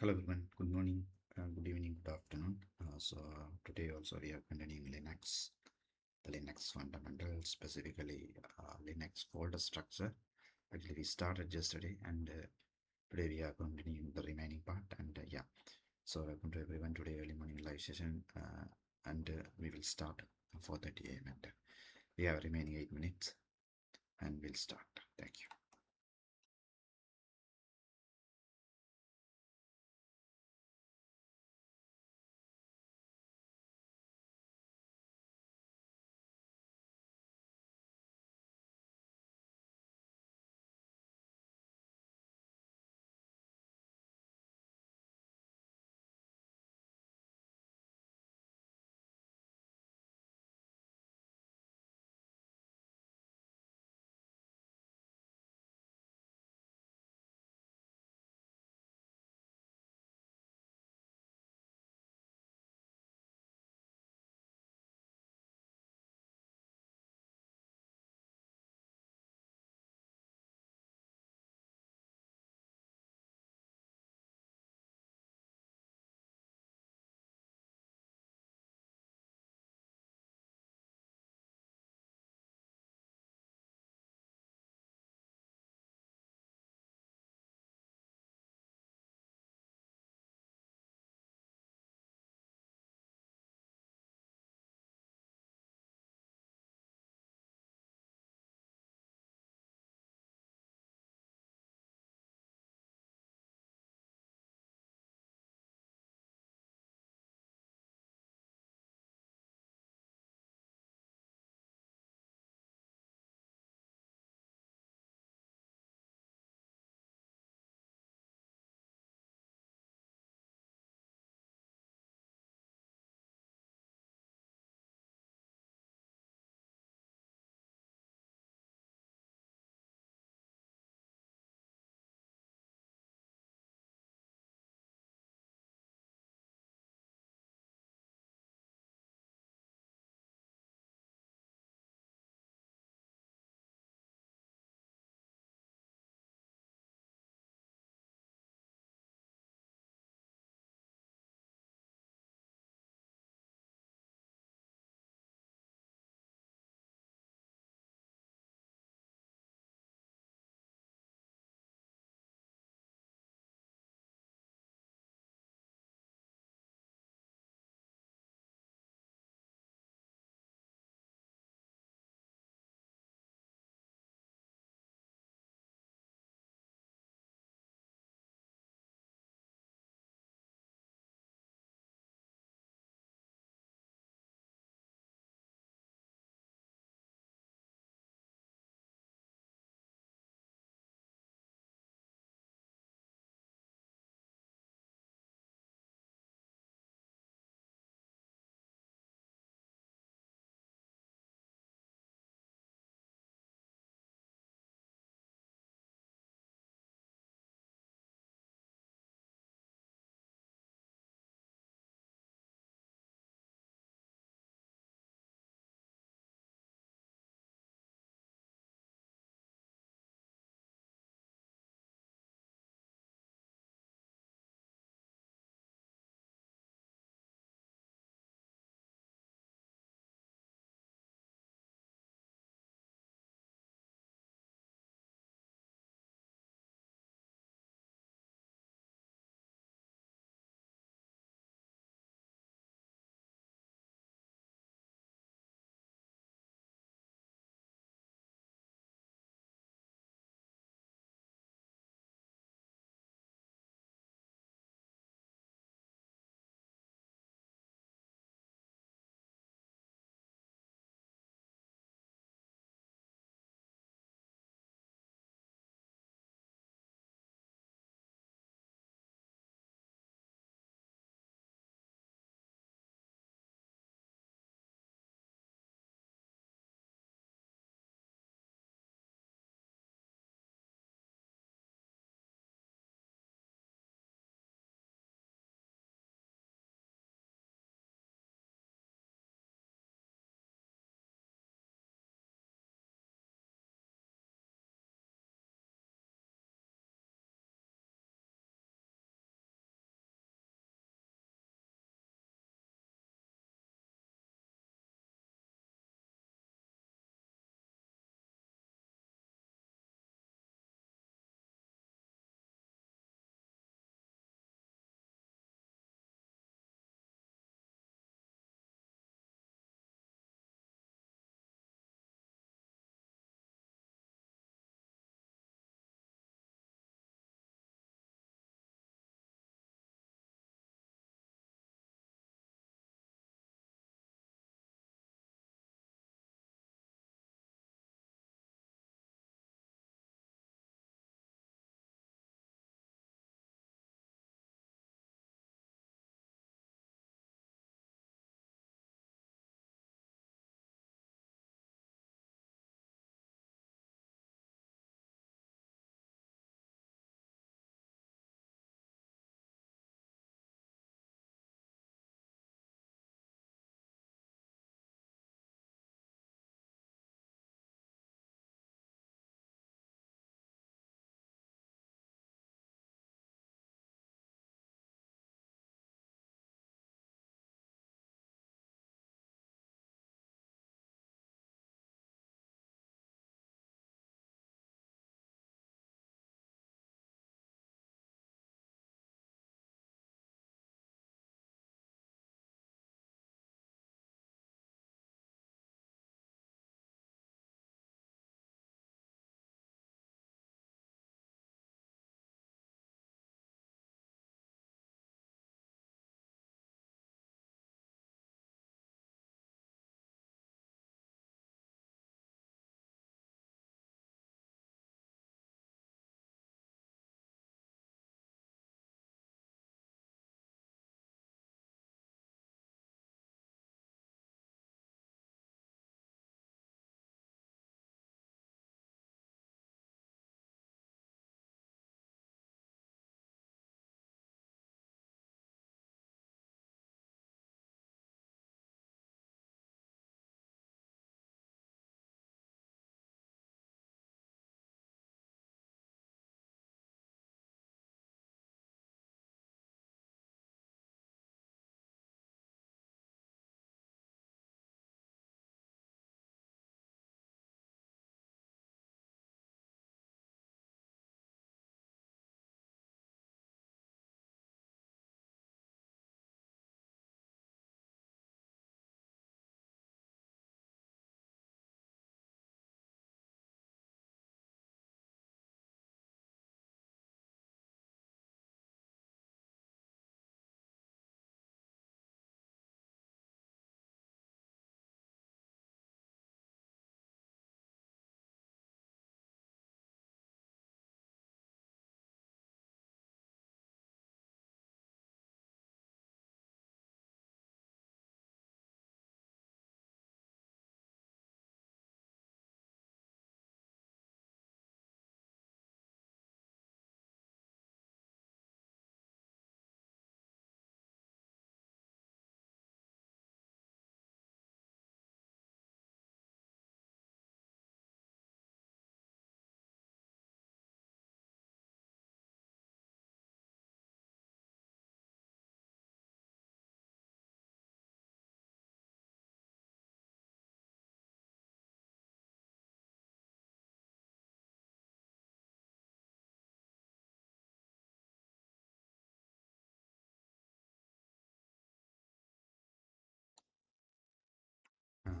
Hello everyone, good morning, good evening, good afternoon. Today also we are continuing Linux, the Linux fundamentals, specifically Linux folder structure. Actually, we started yesterday and today we are continuing the remaining part. So welcome to everyone today early morning live session and we will start 4:30 a.m. and we have remaining 8 minutes and we'll start. Thank you.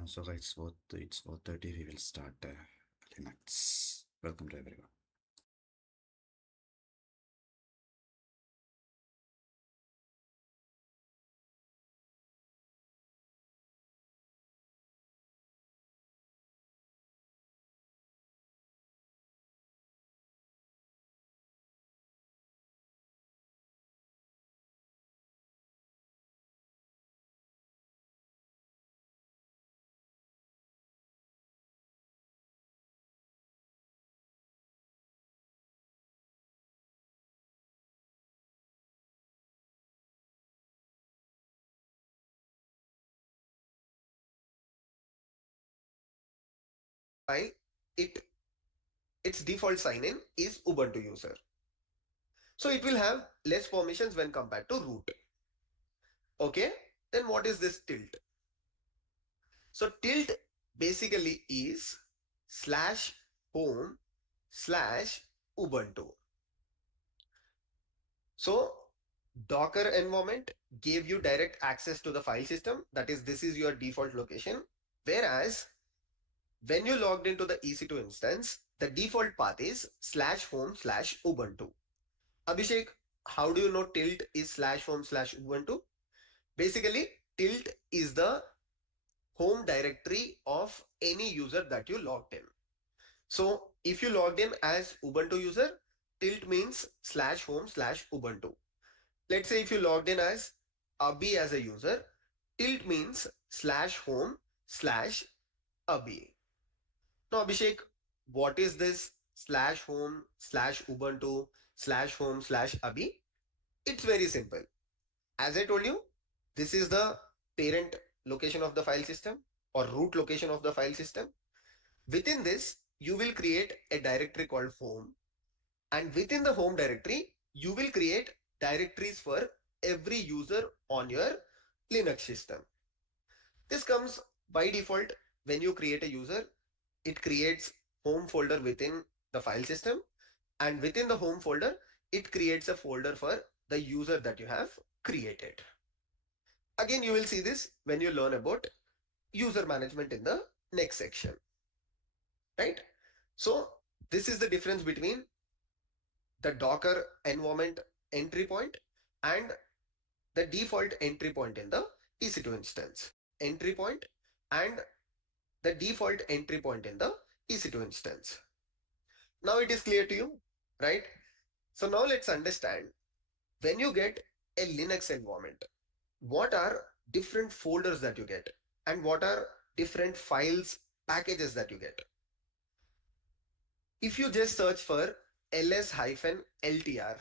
So it's 4:30. We will start Linux. Welcome to everyone. File, it its default sign-in is Ubuntu user. So it will have less permissions when compared to root. Okay, then what is this tilt? So tilt basically is slash home slash Ubuntu. So Docker environment gave you direct access to the file system. That is, this is your default location. Whereas when you logged into the EC2 instance, the default path is slash home slash Ubuntu. Abhishek, how do you know tilt is slash home slash Ubuntu? Basically, tilt is the home directory of any user that you logged in. So if you logged in as Ubuntu user, tilt means slash home slash Ubuntu. Let's say if you logged in as Abhi as a user, tilt means slash home slash Abhi. Now, Abhishek, what is this slash home slash Ubuntu slash home slash Abhi? It's very simple. As I told you, this is the parent location of the file system or root location of the file system. Within this, you will create a directory called home. And within the home directory, you will create directories for every user on your Linux system. This comes by default when you create a user. It creates home folder within the file system, and within the home folder, it creates a folder for the user that you have created. Again, you will see this when you learn about user management in the next section, right? So this is the difference between the Docker environment entry point and the default entry point in the EC2 instance. Entry point and the default entry point in the EC2 instance. Now it is clear to you, right? So now let's understand when you get a Linux environment, what are different folders that you get and what are different files, packages that you get. If you just search for ls-ltr,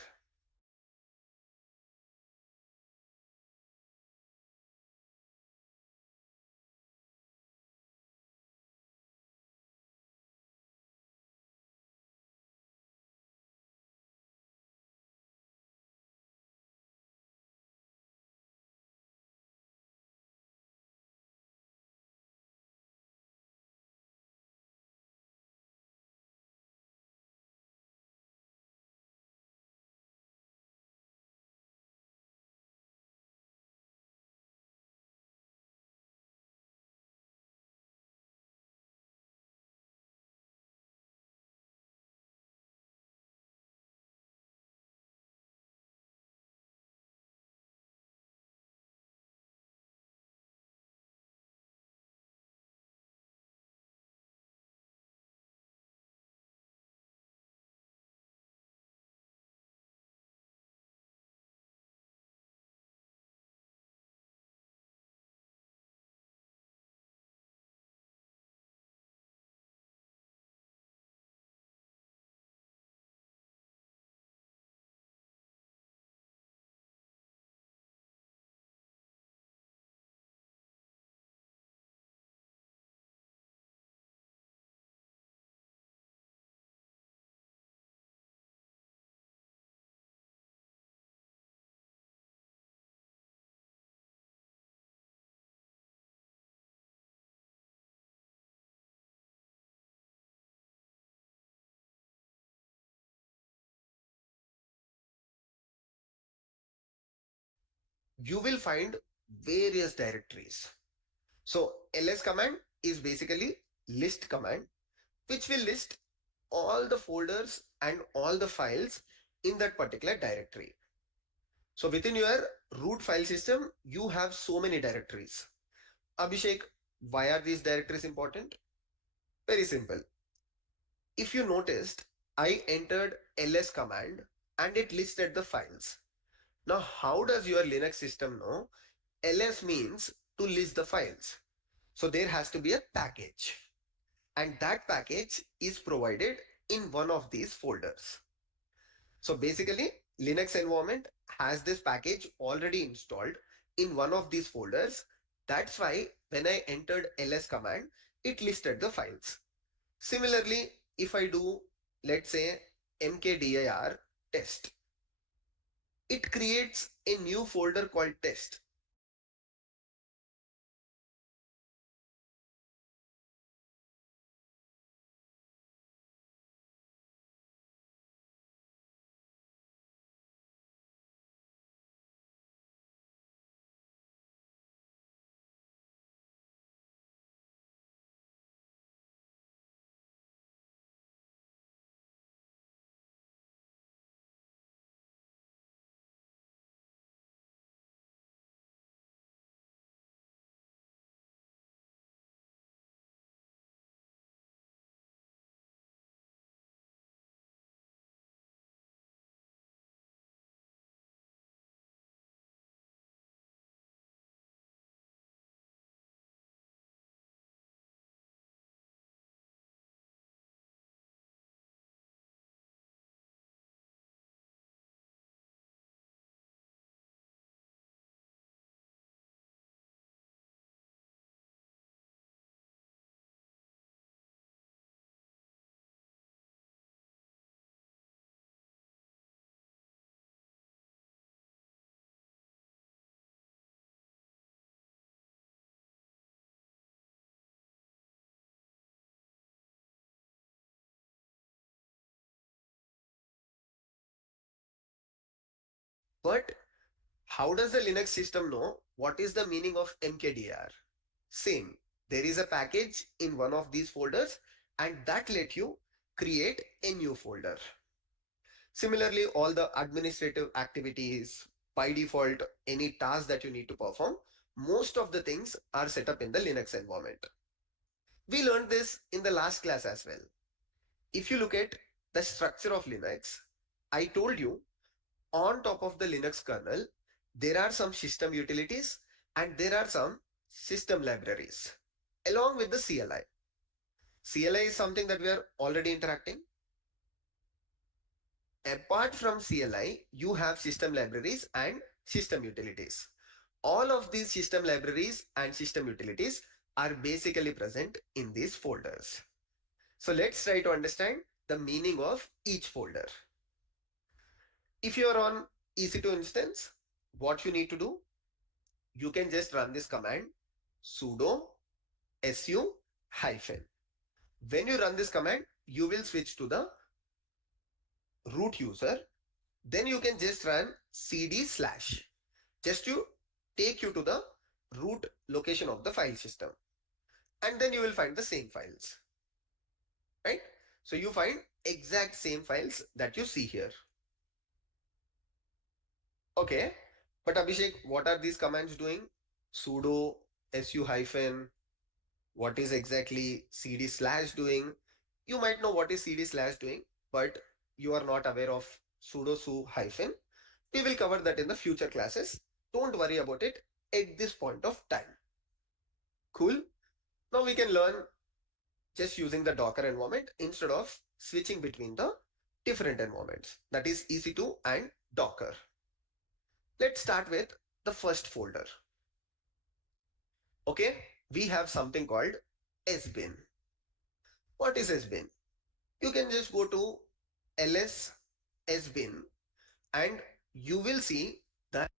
you will find various directories. So ls command is basically list command, which will list all the folders and all the files in that particular directory. So within your root file system, you have so many directories. Abhishek, why are these directories important? Very simple. If you noticed, I entered ls command and it listed the files. Now, how does your Linux system know ls means to list the files? So there has to be a package, and that package is provided in one of these folders. So basically, Linux environment has this package already installed in one of these folders. That's why when I entered ls command, it listed the files. Similarly, if I do, let's say, mkdir test, it creates a new folder called test. But how does the Linux system know what is the meaning of mkdir? Same, there is a package in one of these folders and that let you create a new folder. Similarly, all the administrative activities, by default, any task that you need to perform, most of the things are set up in the Linux environment. We learned this in the last class as well. If you look at the structure of Linux, I told you on top of the Linux kernel, there are some system utilities and there are some system libraries along with the CLI. CLI is something that we are already interacting. Apart from CLI, you have system libraries and system utilities. All of these system libraries and system utilities are basically present in these folders. So let's try to understand the meaning of each folder. If you're on EC2 instance, what you need to do, you can just run this command sudo su hyphen. When you run this command, you will switch to the root user. Then you can just run cd slash, just to take you to the root location of the file system. And then you will find the same files, right? So you find exact same files that you see here. Okay, but Abhishek, what are these commands doing? Sudo su hyphen, what is exactly cd slash doing? You might know what is cd slash doing, but you are not aware of sudo su hyphen. We will cover that in the future classes. Don't worry about it at this point of time. Cool. Now we can learn just using the Docker environment instead of switching between the different environments, that is EC2 and Docker. Let's start with the first folder. Okay, we have something called sbin. What is sbin? You can just go to ls sbin and you will see that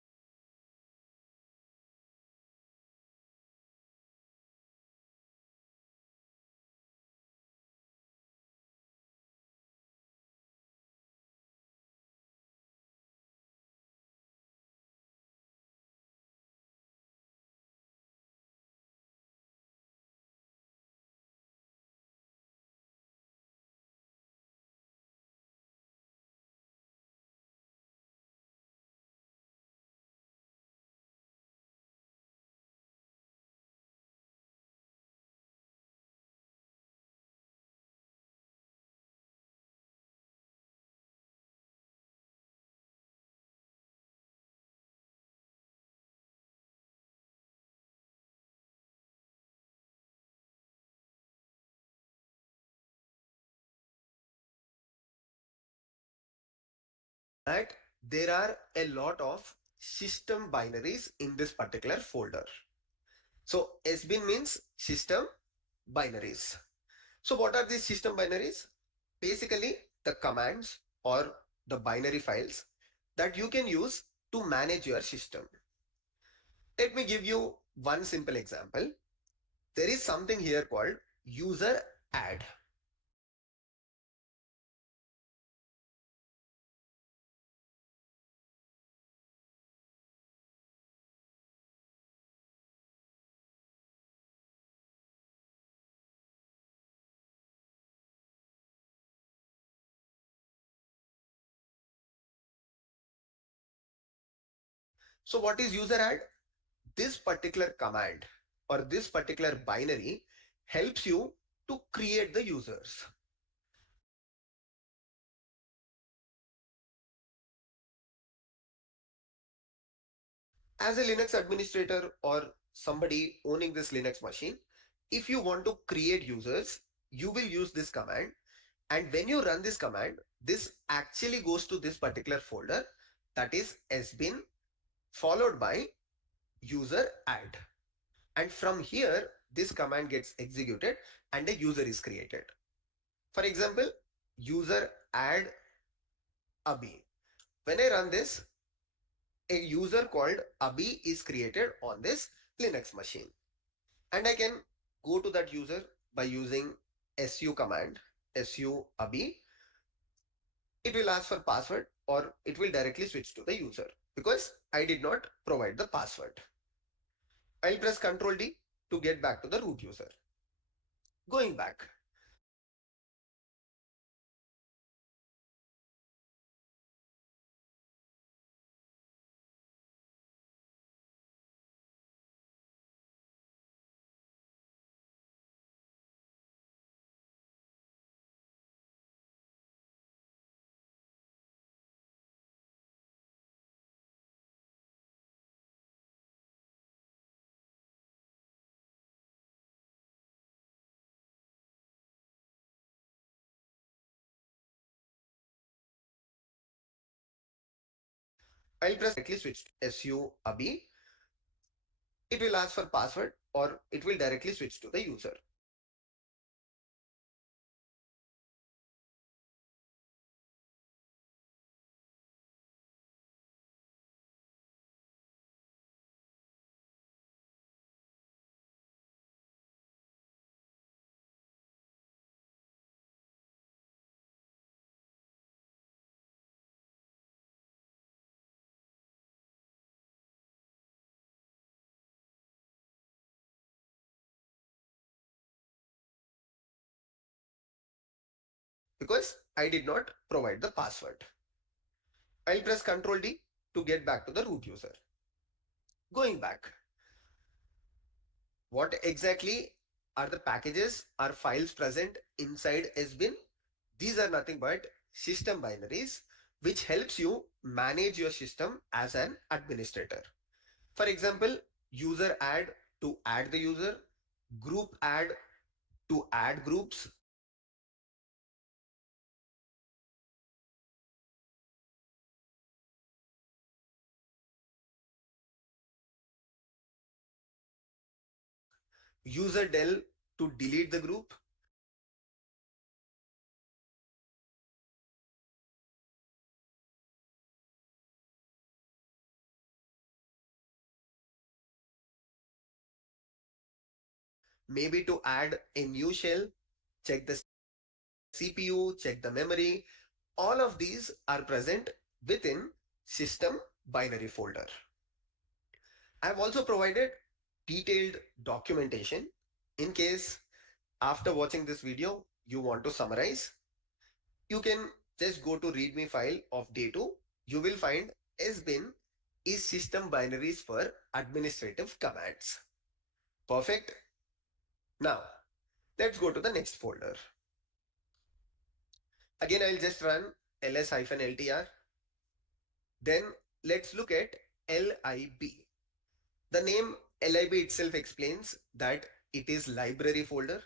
that there are a lot of system binaries in this particular folder. So SBIN means system binaries. So what are these system binaries? Basically the commands or the binary files that you can use to manage your system. Let me give you one simple example. There is something here called user add. So what is user add? This particular command or this particular binary helps you to create the users. As a Linux administrator or somebody owning this Linux machine, if you want to create users, you will use this command. And when you run this command, this actually goes to this particular folder, that is sbin followed by user add. And from here, this command gets executed and a user is created. For example, user add Abhi. When I run this, a user called Abhi is created on this Linux machine. And I can go to that user by using su command, su Abhi. It will ask for password or it will directly switch to the user because I did not provide the password. I'll press Ctrl D to get back to the root user. Going back. I'll press directly switch to su Abhi. It will ask for password or it will directly switch to the user. Because I did not provide the password. I'll press Ctrl D to get back to the root user. Going back. What exactly are the packages or files present inside SBIN? These are nothing but system binaries which helps you manage your system as an administrator. For example, user add to add the user, group add to add groups, user del to delete the group, maybe to add a new shell, check the CPU, check the memory. All of these are present within system binary folder. I have also provided detailed documentation in case after watching this video you want to summarize. You can just go to readme file of day 2. You will find sbin is system binaries for administrative commands. Perfect. Now let's go to the next folder. Again, I'll just run ls-ltr. Then let's look at lib. The name lib itself explains that it is library folder.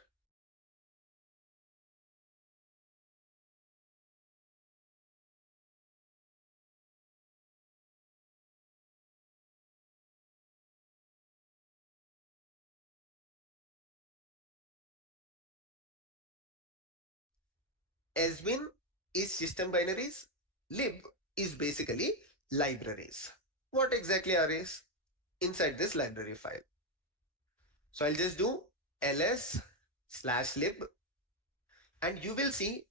Sbin is system binaries. Lib is basically libraries. What exactly are is inside this library file? So I'll just do ls/lib, and you will see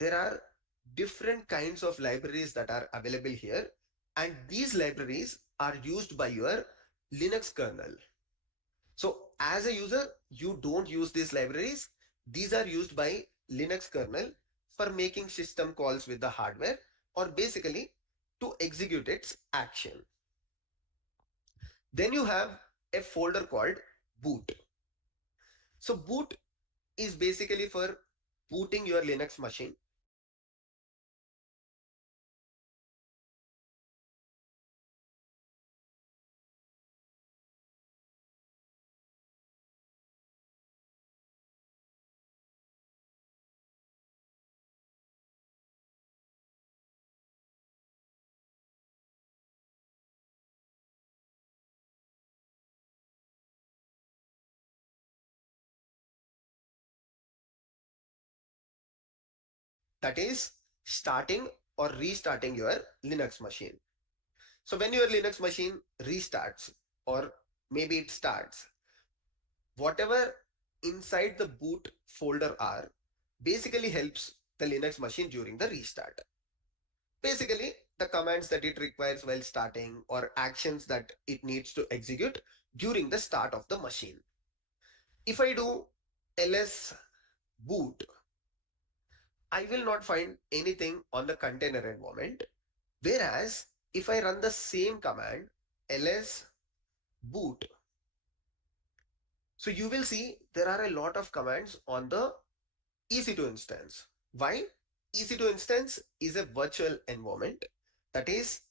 there are different kinds of libraries that are available here, and these libraries are used by your Linux kernel. So as a user, you don't use these libraries. These are used by Linux kernel for making system calls with the hardware, or basically to execute its action. Then you have a folder called boot. So boot is basically for booting your Linux machine. That is starting or restarting your Linux machine. So when your Linux machine restarts, or maybe it starts, whatever inside the boot folder are basically helps the Linux machine during the restart. Basically, the commands that it requires while starting, or actions that it needs to execute during the start of the machine. If I do ls boot, I will not find anything on the container environment. Whereas if I run the same command ls boot, so you will see there are a lot of commands on the EC2 instance. Why? EC2 instance is a virtual environment. That is,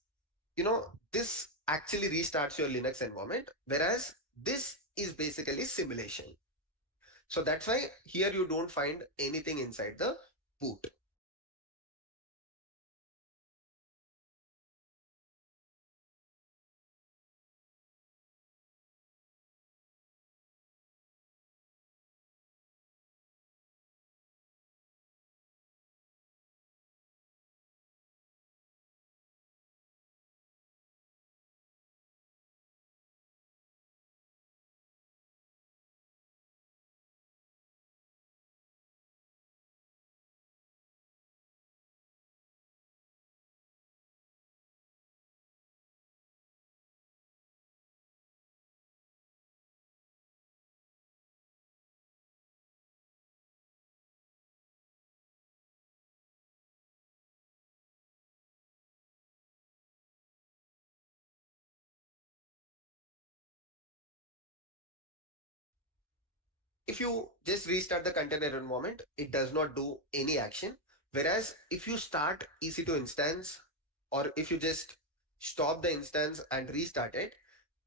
this actually restarts your Linux environment, whereas this is basically simulation. So that's why here you don't find anything inside the boot. If you just restart the container environment, it does not do any action. Whereas if you start EC2 instance, or if you just stop the instance and restart it,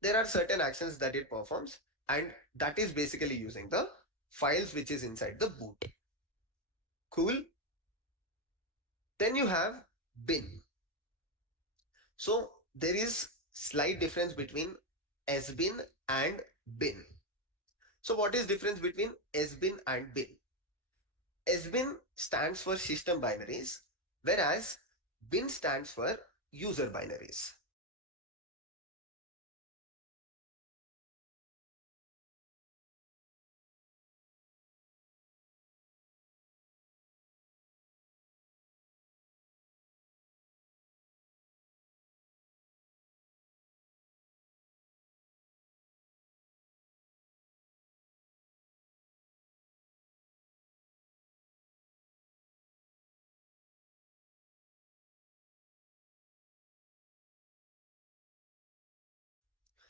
there are certain actions that it performs, and that is basically using the files which is inside the boot. Cool. Then you have bin. So there is slight difference between sbin and bin. So what is difference between sbin and bin? Sbin stands for system binaries, whereas bin stands for user binaries.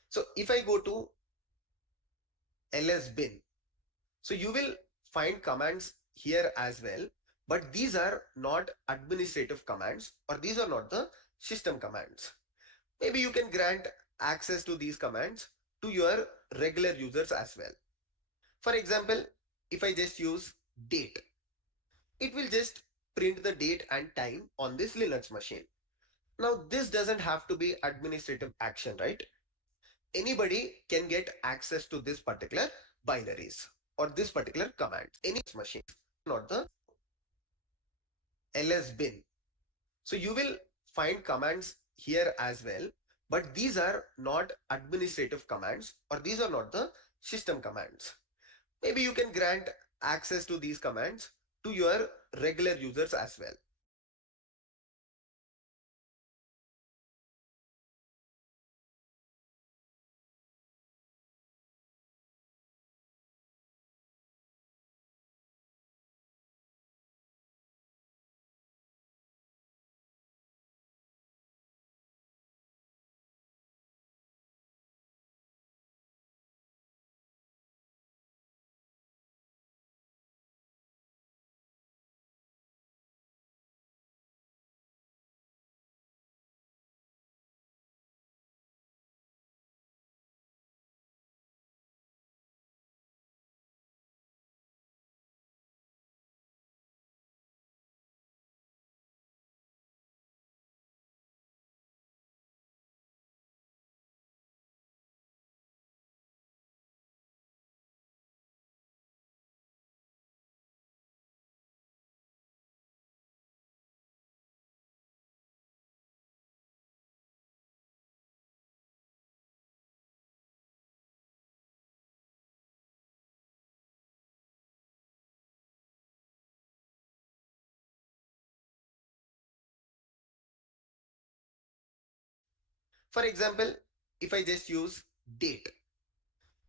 So if I go to lsbin, so you will find commands here as well, but these are not administrative commands, or these are not the system commands. Maybe you can grant access to these commands to your regular users as well. For example, if I just use date, it will just print the date and time on this Linux machine. Now, this doesn't have to be administrative action, right? Anybody can get access to this particular binaries or this particular command. Any machine, not the ls bin. So you will find commands here as well, but these are not administrative commands, or these are not the system commands. Maybe you can grant access to these commands to your regular users as well. For example, if I just use date,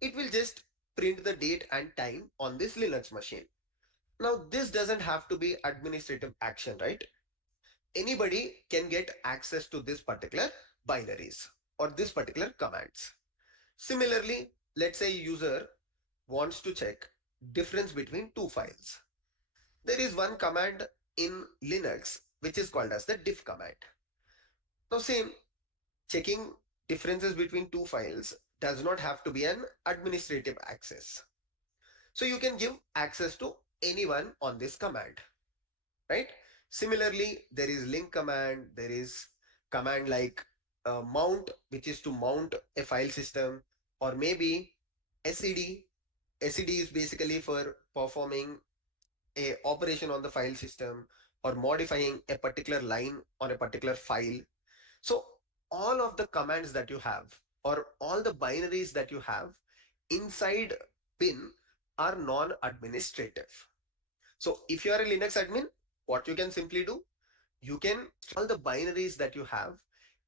it will just print the date and time on this Linux machine. Now, this doesn't have to be administrative action, right? Anybody can get access to this particular binaries or this particular commands. Similarly, let's say a user wants to check difference between two files. There is one command in Linux which is called as the diff command. Now, same, checking differences between two files does not have to be an administrative access. So you can give access to anyone on this command, right? Similarly, there is link command, there is command like mount, which is to mount a file system, or maybe SED. SED is basically for performing a operation on the file system or modifying a particular line on a particular file. So all of the commands that you have, or all the binaries that you have inside bin, are non-administrative. So if you are a Linux admin, what you can simply do, you can all the binaries that you have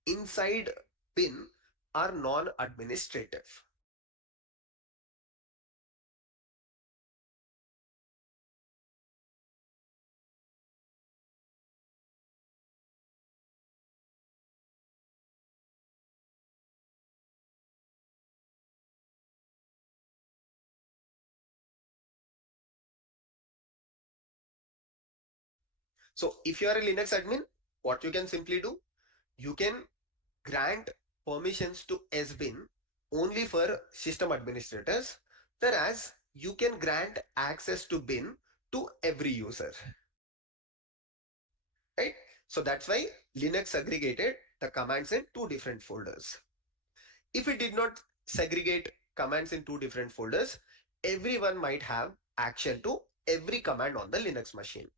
inside bin are non-administrative. So if you are a Linux admin, what you can simply do, you can grant permissions to sbin only for system administrators, whereas you can grant access to bin to every user, right? So that's why Linux segregated the commands in two different folders. If it did not segregate commands in two different folders, everyone might have action to every command on the Linux machine.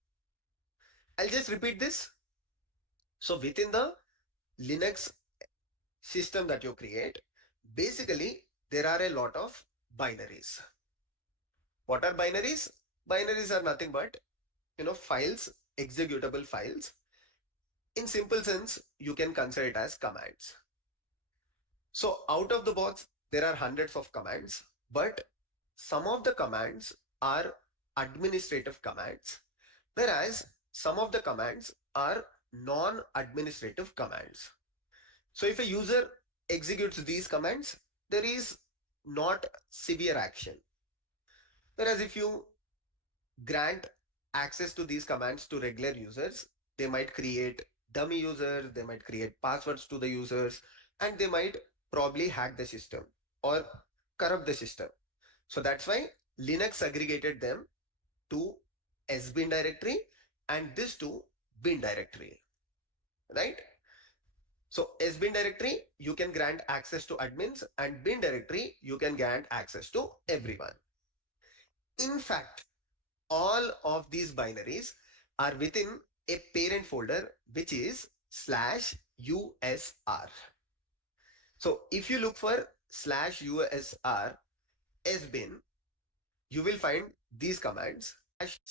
I'll just repeat this. So within the Linux system that you create, basically there are a lot of binaries. What are binaries? Binaries are nothing but, files, executable files. In simple sense, you can consider it as commands. So out of the box, there are hundreds of commands, but some of the commands are administrative commands, whereas some of the commands are non-administrative commands. So if a user executes these commands, there is not severe action. Whereas if you grant access to these commands to regular users, they might create dummy users, they might create passwords to the users, and they might probably hack the system or corrupt the system. So that's why Linux segregated them to sbin directory and this to bin directory, right? So sbin directory, you can grant access to admins, and bin directory, you can grant access to everyone. In fact, all of these binaries are within a parent folder, which is /usr. So if you look for /usr sbin, you will find these commands.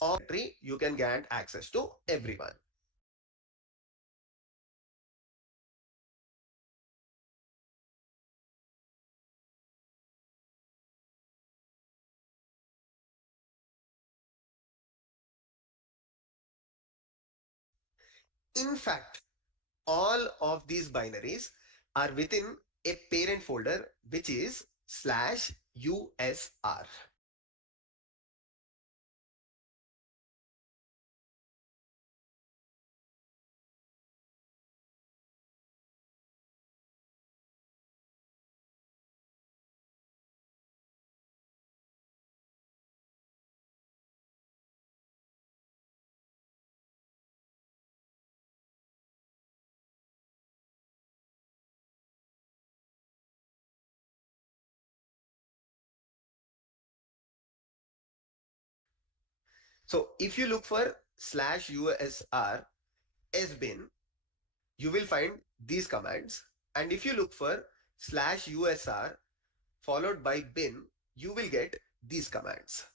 All directory, you can grant access to everyone. In fact, all of these binaries are within a parent folder, which is /usr. So if you look for /usr sbin, you will find these commands. And if you look for /usr followed by bin, you will get these commands.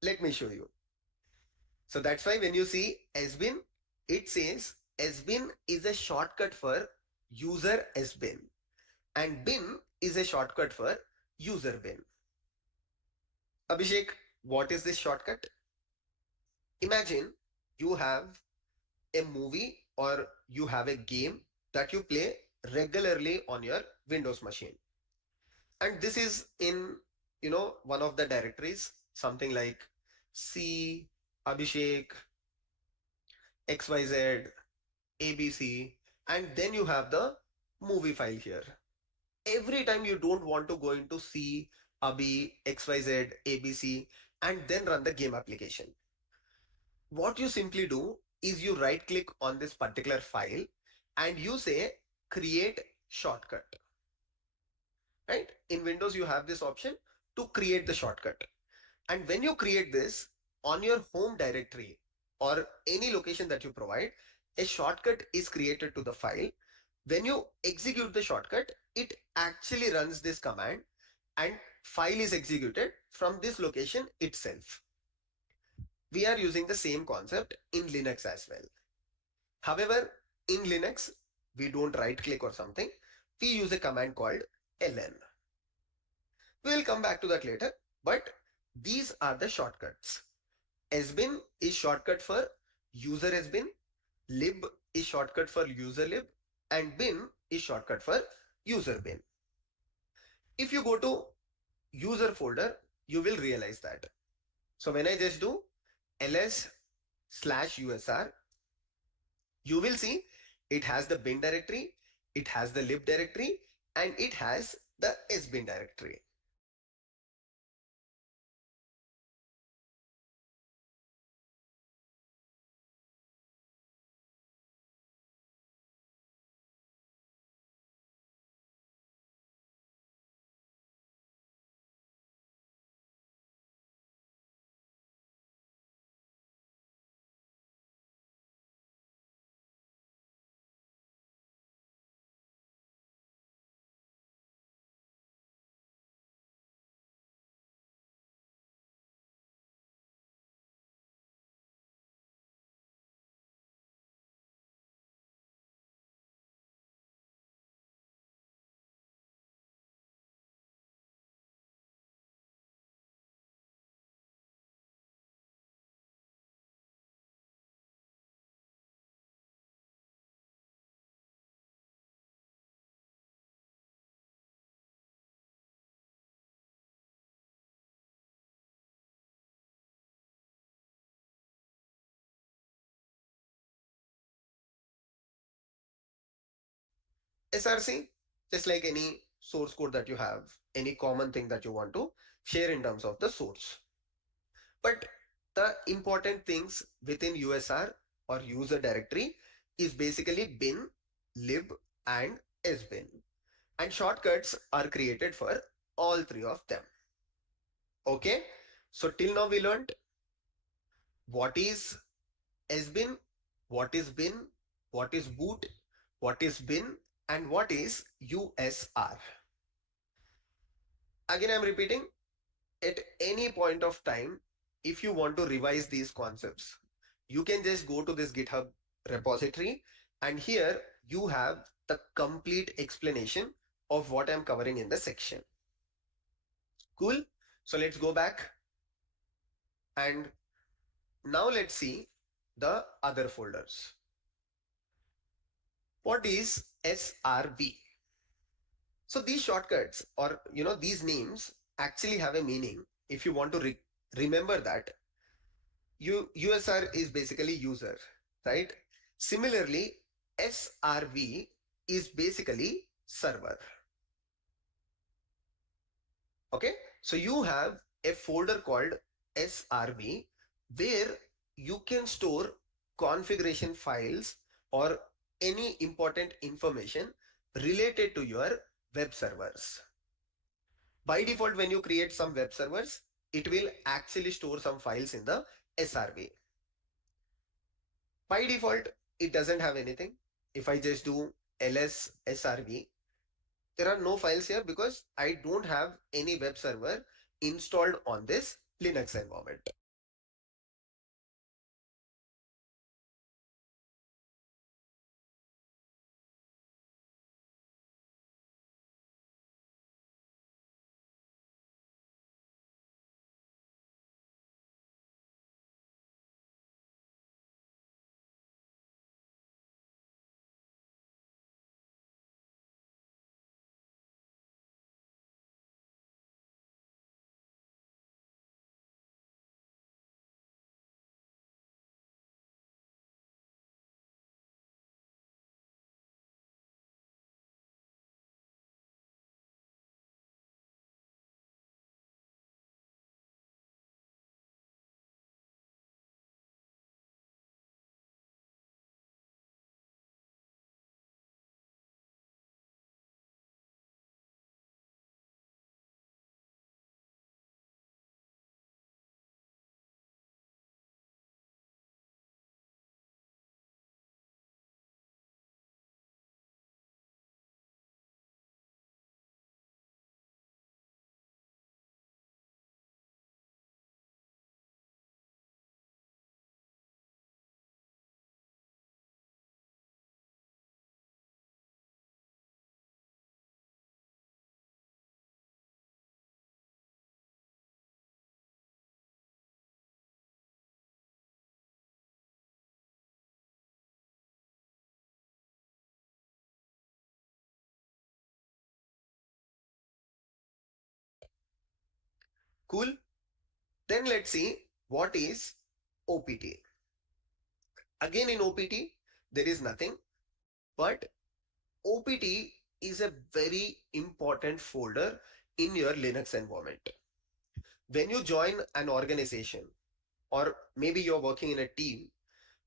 Let me show you. So that's why when you see sbin, it says sbin is a shortcut for user sbin, and bin is a shortcut for user bin. Abhishek, what is this shortcut? Imagine you have a movie or you have a game that you play regularly on your Windows machine. And this is in, one of the directories, something like C, Abhishek, XYZ, ABC, and then you have the movie file here. Every time you don't want to go into C, Abhi, XYZ, ABC, and then run the game application, what you simply do is you right click on this particular file and you say create shortcut, right? In Windows, you have this option to create the shortcut. And when you create this on your home directory or any location that you provide, a shortcut is created to the file. When you execute the shortcut, it actually runs this command and file is executed from this location itself. We are using the same concept in Linux as well. However, in Linux, we don't right click or something. We use a command called ln. We will come back to that later. But These are the shortcuts. Sbin is shortcut for user sbin, lib is shortcut for user lib, and bin is shortcut for user bin. If you go to user folder, you will realize that. So when I just do ls/usr, you will see it has the bin directory, it has the lib directory, and it has the sbin directory. src, just like any source code that you have, any common thing that you want to share in terms of the source. But the important things within USR or user directory is basically bin, lib, and sbin. And shortcuts are created for all three of them. Okay, so till now we learned what is sbin, what is bin, what is boot, what is bin, and what is USR. Again, I'm repeating, at any point of time, if you want to revise these concepts, you can just go to this GitHub repository, and here you have the complete explanation of what I'm covering in the section. Cool. So let's go back, and now let's see the other folders. What is SRV? So these shortcuts, or these names actually have a meaning. If you want to remember that, USR is basically user, right? Similarly, SRV is basically server. Okay, so you have a folder called SRV where you can store configuration files or any important information related to your web servers. By default, when you create some web servers, it will actually store some files in the SRV. By default, it doesn't have anything. If I just do ls srv, there are no files here because I don't have any web server installed on this Linux environment. Cool. Then let's see what is OPT. Again, in OPT, there is nothing, but OPT is a very important folder in your Linux environment. When you join an organization, or maybe you're working in a team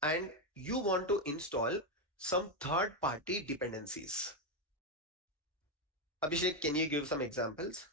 and you want to install some third party dependencies. Abhishek, can you give some examples?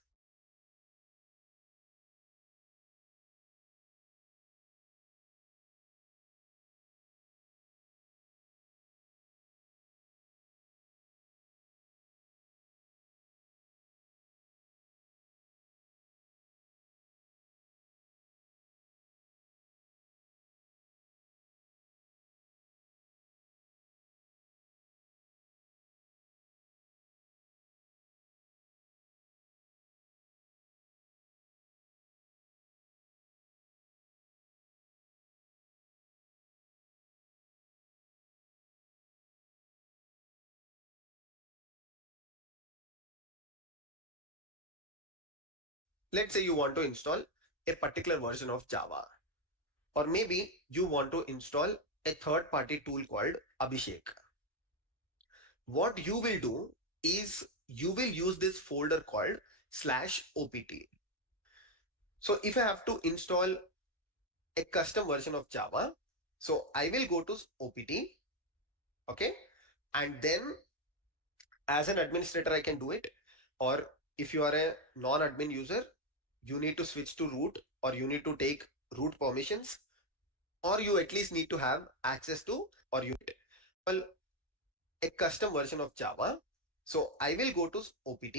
Let's say you want to install a particular version of Java, or maybe you want to install a third party tool called Abhishek. What you will do is you will use this folder called /opt. So if I have to install a custom version of Java, so I will go to opt, okay, and then as an administrator I can do it, or if you are a non-admin user, you need to switch to root, or you need to take root permissions, or you at least need to have access to, or you install a custom version of Java. So I will go to opt,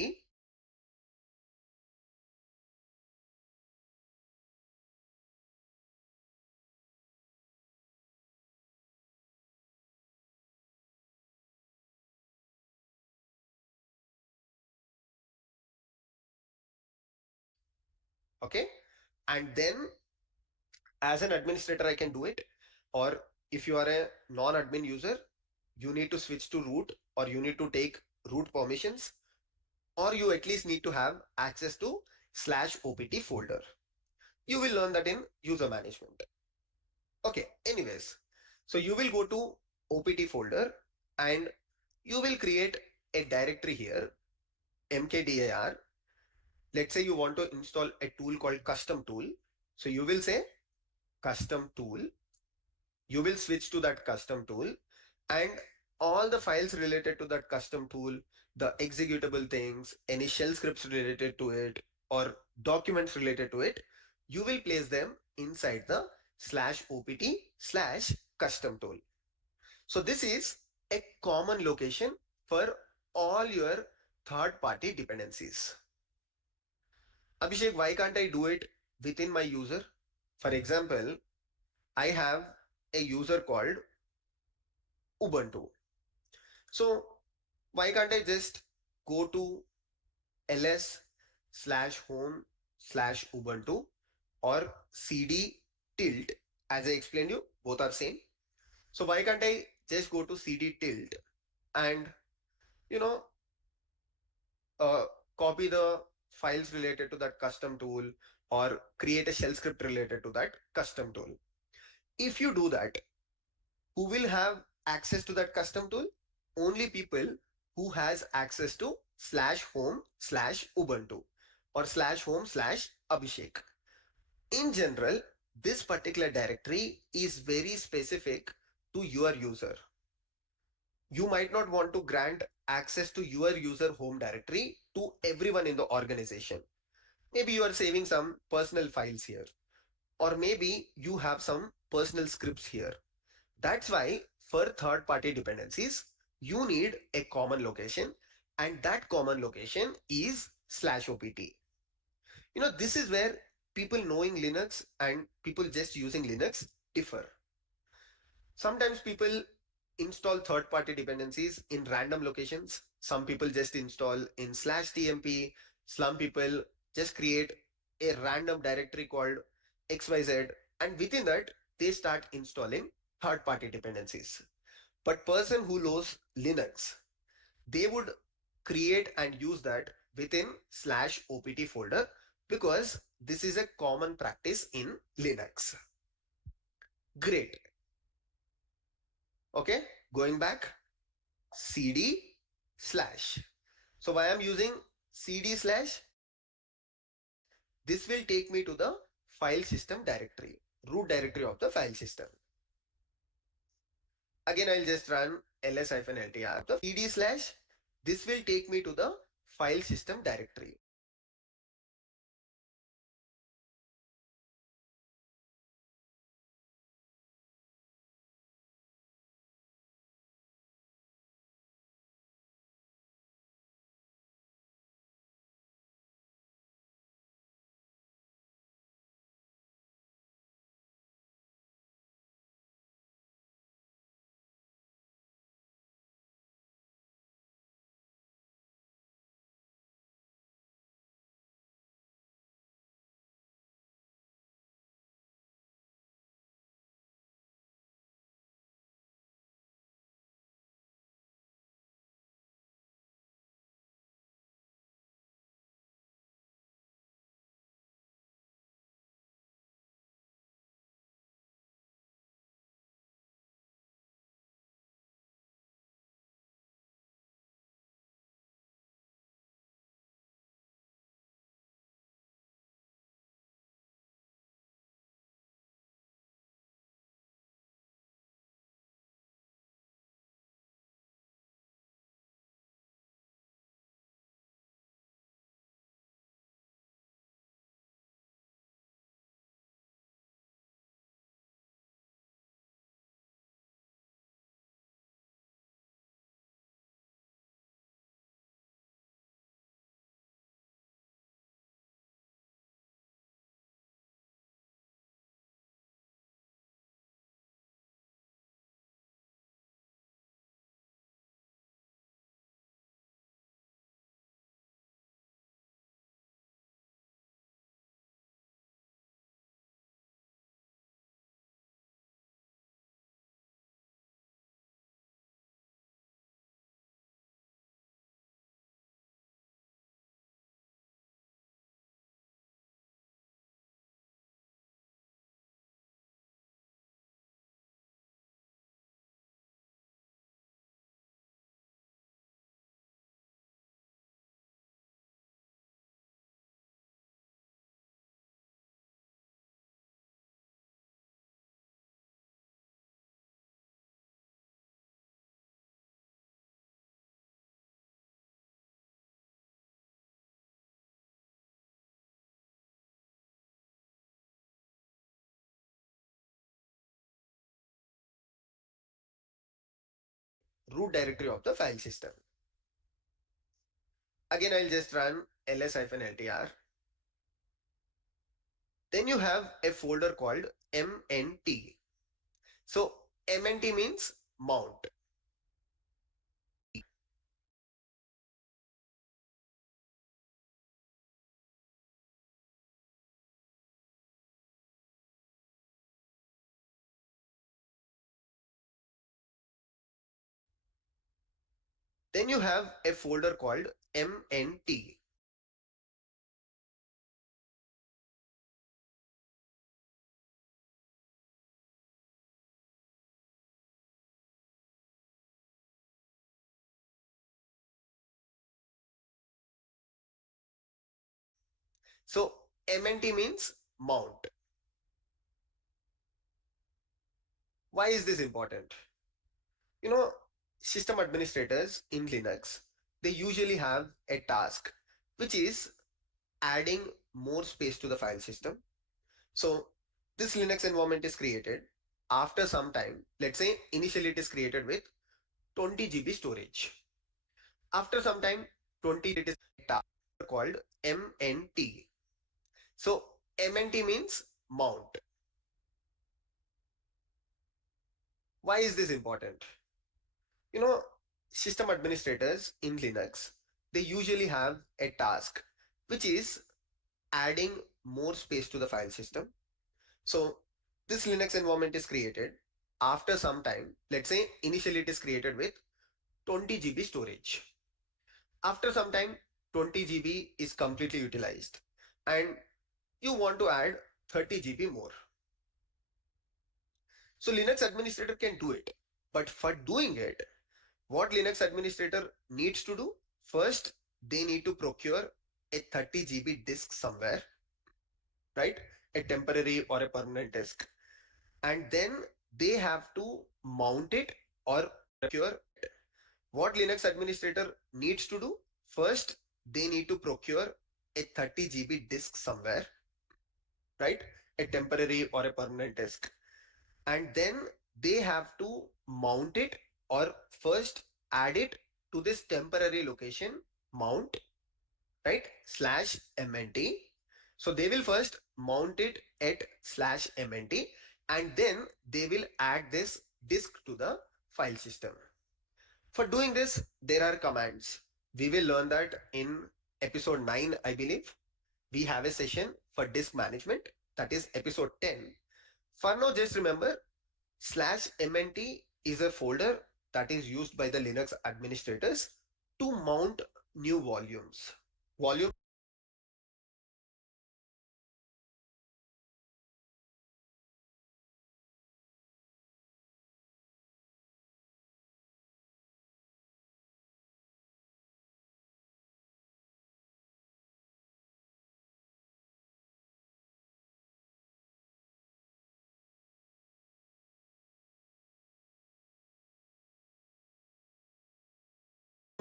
okay, and then as an administrator I can do it, or if you are a non-admin user, you need to switch to root, or you need to take root permissions, or you at least need to have access to /opt folder. You will learn that in user management. Okay, anyways, so you will go to opt folder and you will create a directory here, mkdir. Let's say you want to install a tool called custom tool. So you will say custom tool, you will switch to that custom tool, and all the files related to that custom tool, the executable things, any shell scripts related to it, or documents related to it, you will place them inside the /opt/custom tool. So this is a common location for all your third party dependencies. Abhishek, why can't I do it within my user? For example, I have a user called Ubuntu. So why can't I just go to ls/home/Ubuntu, or cd tilt, as I explained you, both are same. So why can't I just go to cd tilt and, you know, uh, copy the files related to that custom tool, or create a shell script related to that custom tool? If you do that, who will have access to that custom tool? Only people who has access to /home/Ubuntu, or /home/Abhishek. In general, this particular directory is very specific to your user. You might not want to grant access to your user home directory to everyone in the organization. Maybe you are saving some personal files here, or maybe you have some personal scripts here. That's why for third party dependencies, you need a common location, and that common location is /opt. This is where people knowing Linux and people just using Linux differ. Sometimes people install third party dependencies in random locations. Some people just install in /tmp. Some people just create a random directory called xyz, and within that they start installing third party dependencies. But person who knows Linux, they would create and use that within /opt folder because this is a common practice in Linux. Great. Okay, going back, cd slash. So why I'm using cd slash? This will take me to the file system directory, root directory of the file system. Again, I'll just run ls-ltr. The cd slash, this will take me to the file system directory. Root directory of the file system. Again, I'll just run ls-ltr. Then you have a folder called mnt. So mnt means mount. Then you have a folder called mnt. So mnt means mount. Why is this important? You know, system administrators in Linux, they usually have a task which is adding more space to the file system. So this Linux environment is created after some time. Let's say initially it is created with 20 GB storage. After some time, 20 it is a task called mnt. So mnt means mount. Why is this important? You know, system administrators in Linux, they usually have a task which is adding more space to the file system. So this Linux environment is created after some time. Let's say initially it is created with 20 GB storage. After some time, 20 GB is completely utilized. and you want to add 30 GB more. So Linux administrator can do it. But for doing it, what Linux administrator needs to do? First, they need to procure a 30 GB disk somewhere, right? A temporary or a permanent disk. And then they have to mount it or procure it. What Linux administrator needs to do? First, they need to procure a 30 GB disk somewhere, right? A temporary or a permanent disk. And then they have to mount it or first add it to this temporary location mount, right, slash mnt. So they will first mount it at slash mnt and then they will add this disk to the file system. For doing this, there are commands. We will learn that in episode 9, I believe. We have a session for disk management, that is episode 10. For now, just remember slash mnt is a folder that is used by the Linux administrators to mount new volumes. Volume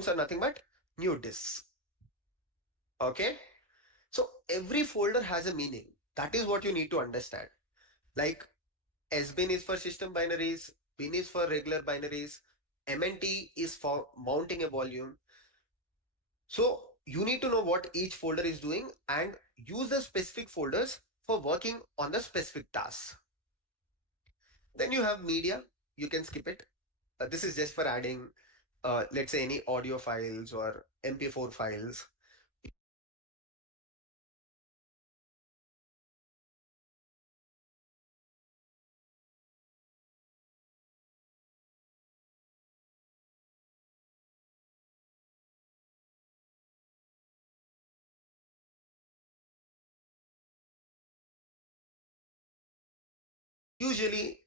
are nothing but new disks. Okay. So every folder has a meaning. That is what you need to understand. Like sbin is for system binaries, bin is for regular binaries, mnt is for mounting a volume. So you need to know what each folder is doing and use the specific folders for working on the specific tasks. Then you have media. You can skip it. This is just for adding, let's say, any audio files or MP4 files. Usually,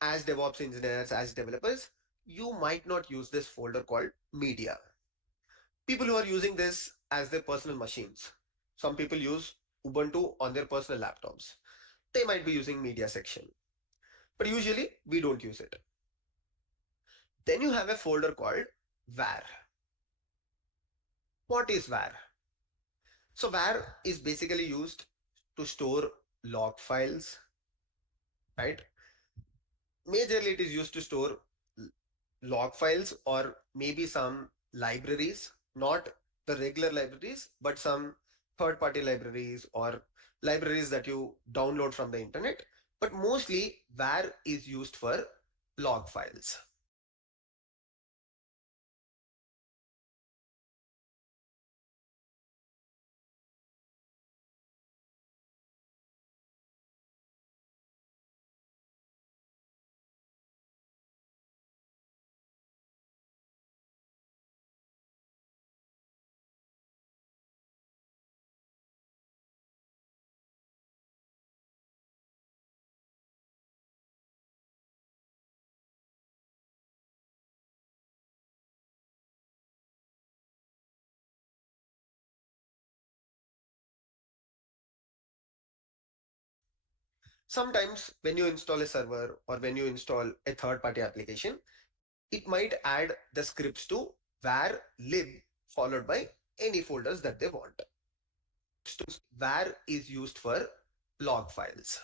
as DevOps engineers, as developers, you might not use this folder called media. People who are using this as their personal machines. Some people use Ubuntu on their personal laptops. They might be using media section. But usually we don't use it. Then you have a folder called var. What is var? So var is basically used to store log files, right? Majorly it is used to store log files or maybe some libraries, not the regular libraries, but some third party libraries or libraries that you download from the internet. But mostly var is used for log files. Sometimes when you install a server or when you install a third party application, it might add the scripts to var lib followed by any folders that they want. Var is used for log files.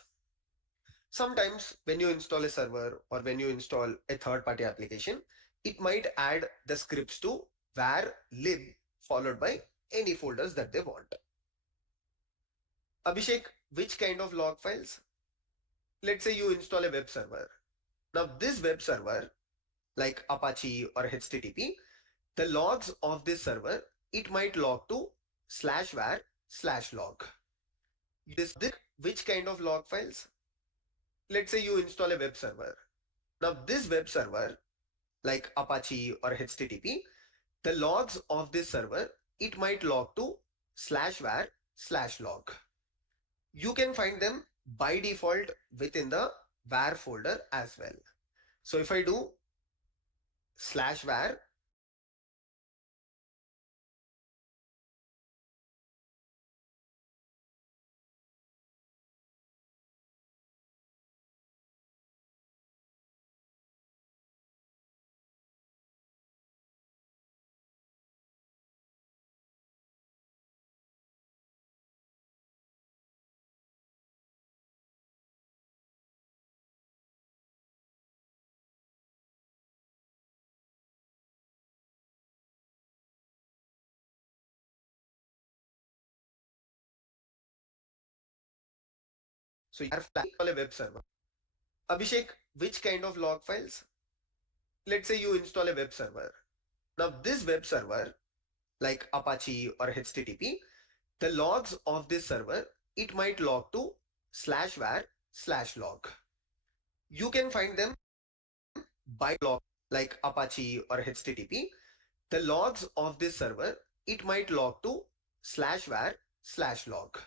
Sometimes when you install a server or when you install a third party application, it might add the scripts to var lib followed by any folders that they want. Abhishek, which kind of log files? Let's say you install a web server. Now this web server, like Apache or HTTP, the logs of this server, it might log to /var/log. This which kind of log files? Let's say you install a web server. Now this web server, like Apache or HTTP, the logs of this server, it might log to /var/log. /log. You can find them by default within the var folder as well. So if I do /var, so you install a web server. Abhishek, which kind of log files? Let's say you install a web server. Now this web server, like Apache or HTTP, the logs of this server, it might log to /var/log. You can find them by log, like Apache or HTTP. The logs of this server, it might log to /var/log.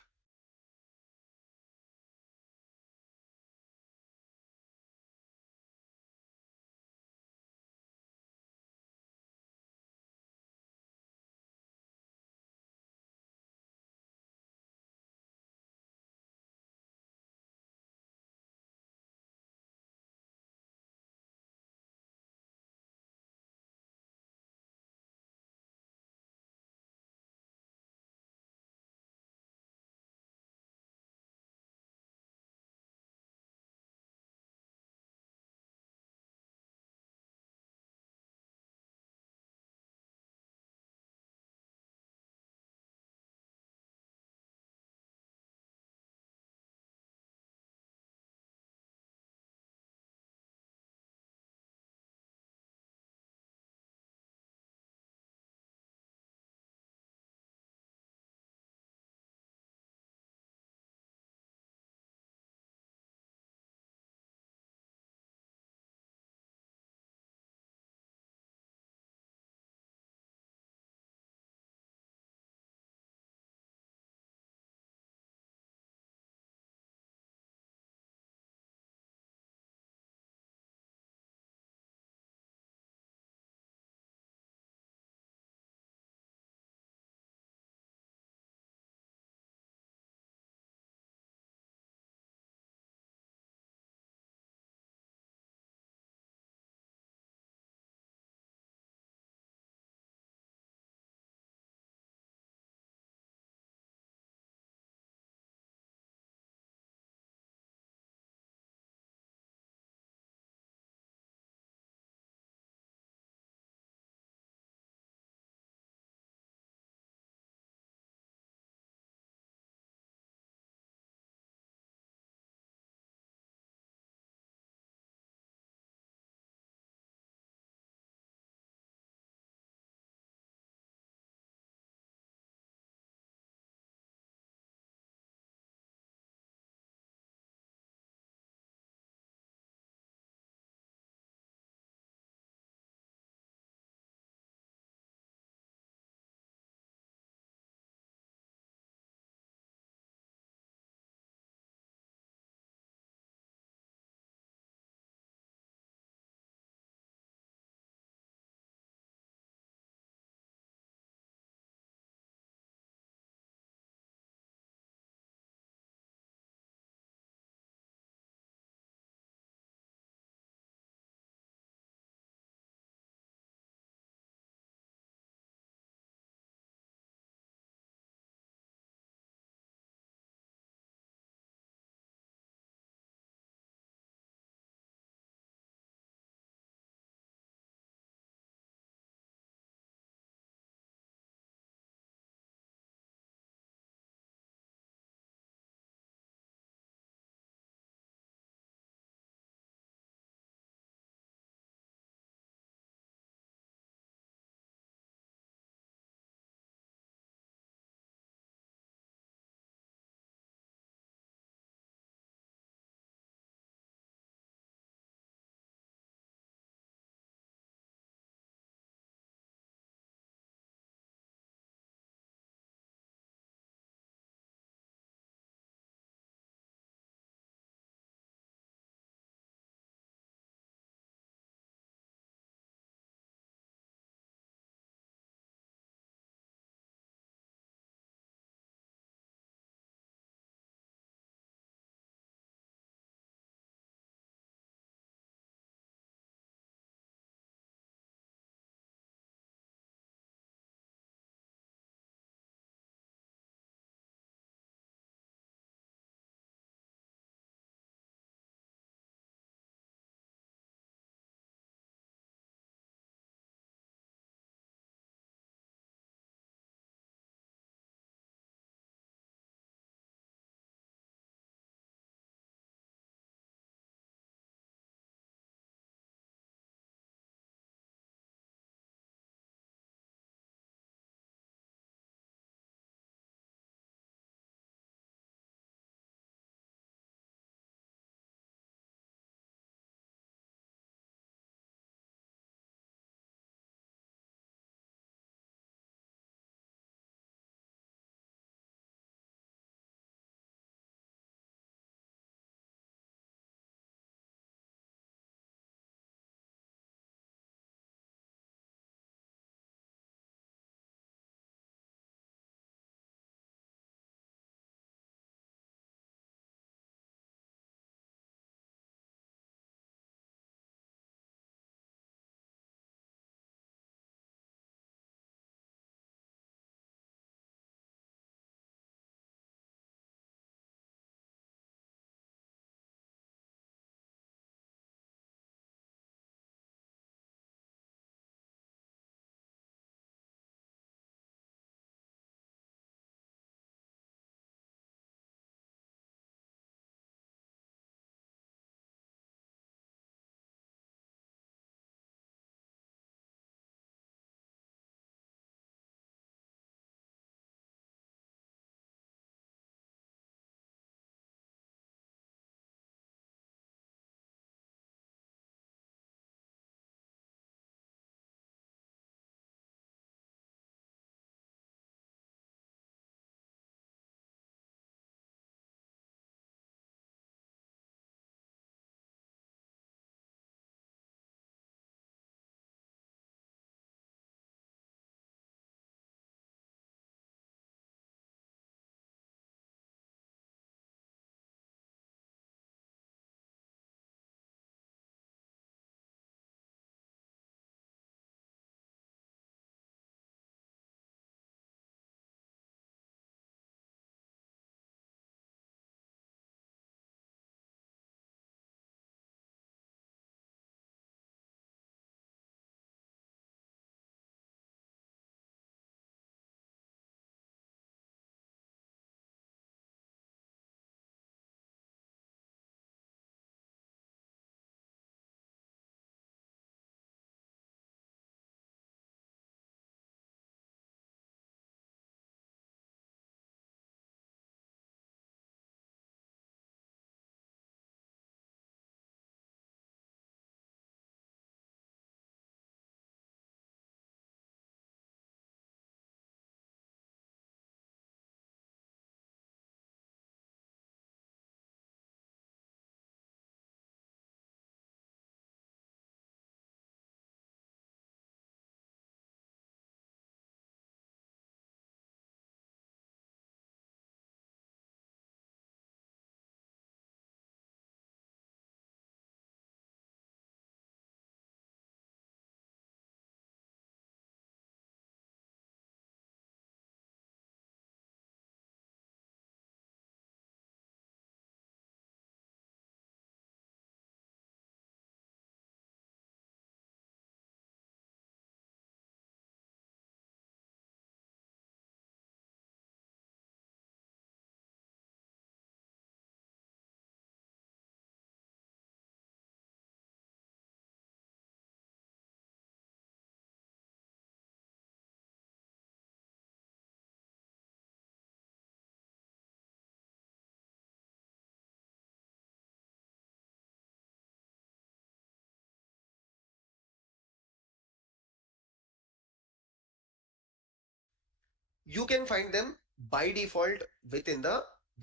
you can find them by default within the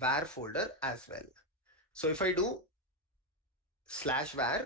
var folder as well. So if I do /var,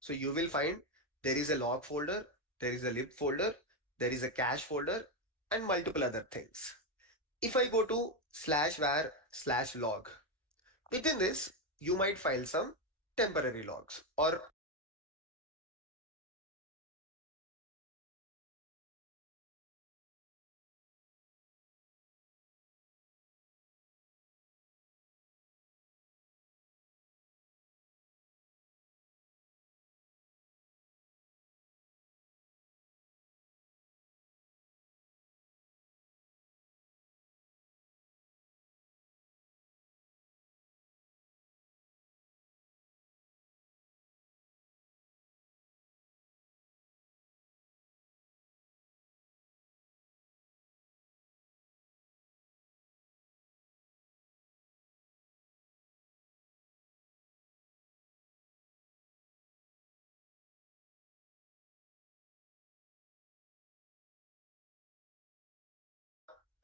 so you will find there is a log folder, there is a lib folder, there is a cache folder, and multiple other things. If I go to /var/log, within this, you might find some temporary logs, or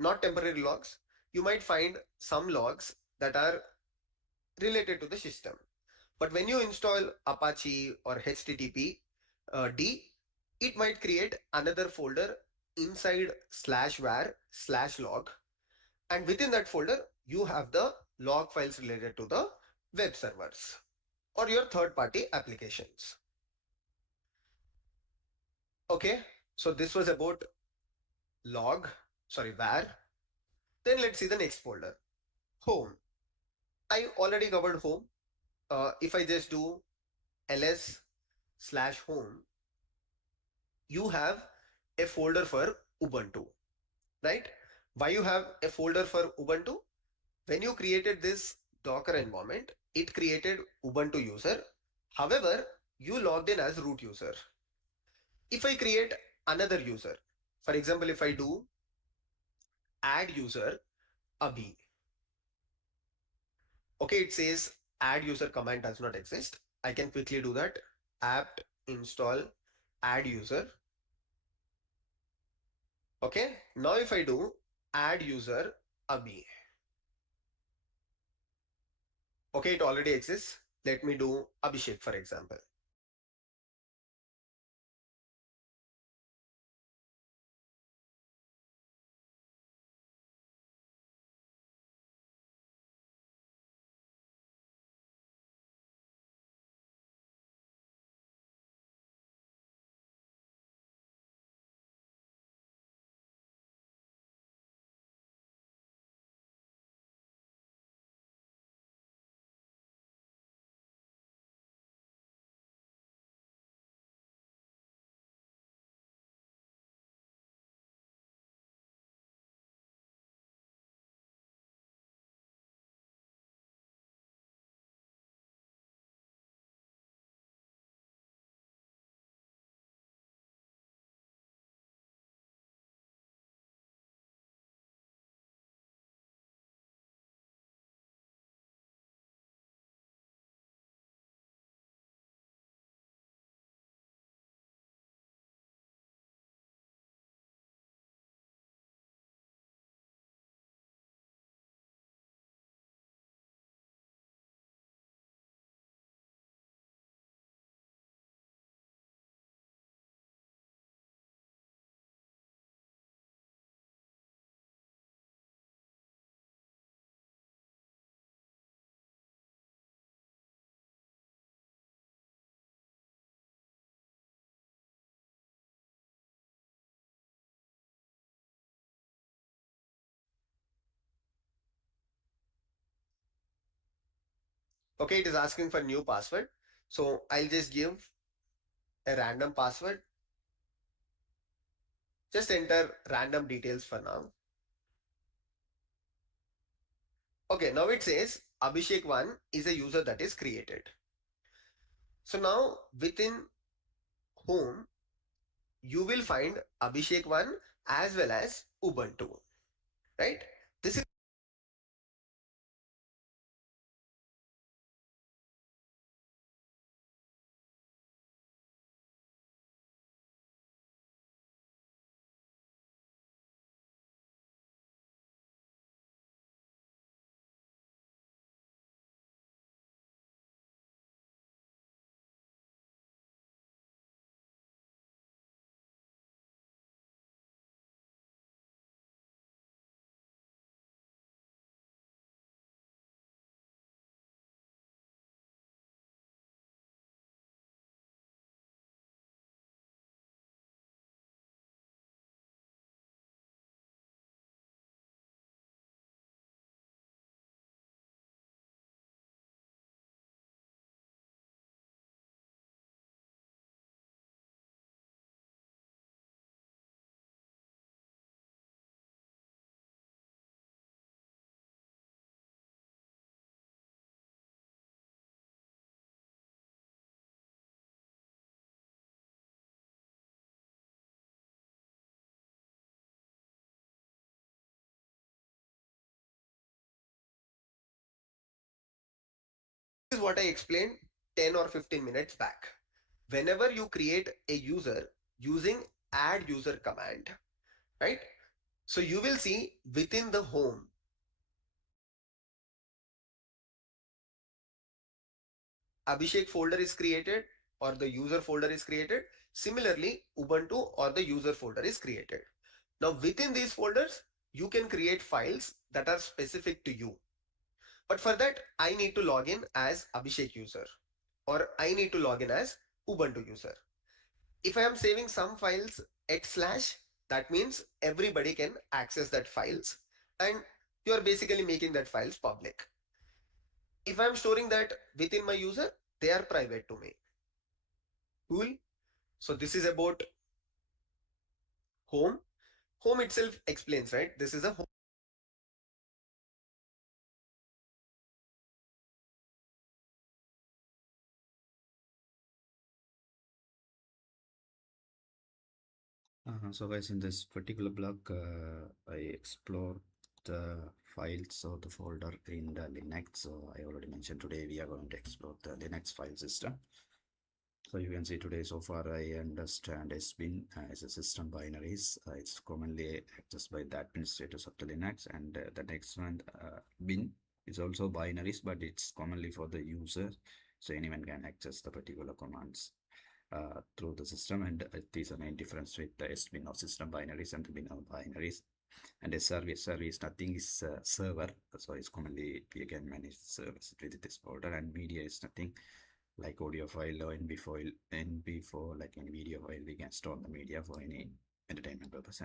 not temporary logs. You might find some logs that are related to the system. But when you install Apache or HTTP D, it might create another folder inside /var/log. And within that folder, you have the log files related to the web servers or your third party applications. Okay, so this was about var. Then let's see the next folder, home. I already covered home. If I just do ls/home, you have a folder for Ubuntu, right? Why you have a folder for Ubuntu? When you created this Docker environment, it created Ubuntu user. However, you logged in as root user. If I create another user, for example, if I do add user Abhi, okay, it says add user command does not exist. I can quickly do that. Apt install add user. Okay, now if I do add user Abhi, okay, it already exists. Let me do Abhishek, for example. Okay, it is asking for new password. So I'll just give a random password. Just enter random details for now. Okay, now it says Abhishek1 is a user that is created. So now within home, you will find Abhishek1 as well as Ubuntu, right? This is what I explained 10 or 15 minutes back. Whenever you create a user using add user command, right? So you will see within the home, Abhishek folder is created or the user folder is created. Similarly, Ubuntu or the user folder is created. Now within these folders, you can create files that are specific to you. But for that, I need to log in as Abhishek user or I need to log in as Ubuntu user. If I am saving some files at slash, that means everybody can access that files and you are basically making that files public. If I'm storing that within my user, they are private to me. Cool. So this is about home. Home itself explains, right? This is a home. So guys, in this particular block, I explore the files or the folder in the Linux. So I already mentioned today we are going to explore the Linux file system. So you can see today so far I understand SBIN as a system binaries. It's commonly accessed by the administrators of the Linux, and the next one bin is also binaries, but it's commonly for the user, so anyone can access the particular commands through the system. And it is a main difference with the SBIN or system binaries and the bin of binaries. And a service nothing is server, so it's commonly you can manage the service with this folder. And media is nothing like audio file or NB4, like any video file we can store the media for any entertainment purpose.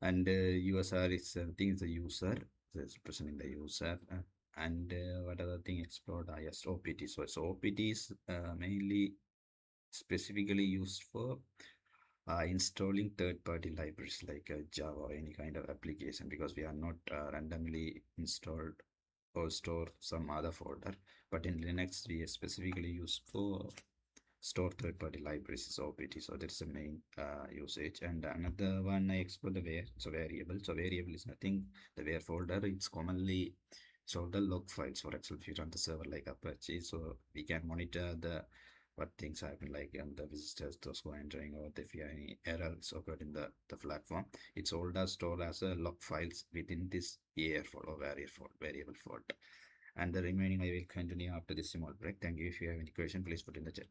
And USR is thing is the user, so it's representing the user. And what other thing explored? Yes, OPT. So OPT is mainly specifically used for installing third-party libraries like Java or any kind of application, because we are not randomly installed or store some other folder, but in Linux we specifically use for store third-party libraries is OPT. So that's the main usage. And another one I explored the where. So variable. So variable is nothing. The where folder, it's commonly so the log files. For example, if you run the server like Apache, so we can monitor the what things happen, like the visitors, those who are entering, or if you have any errors occurred in the platform. It's all does stored as a log files within this AR folder or variable folder. And the remaining I will continue after this small break. Thank you. If you have any question, please put in the chat.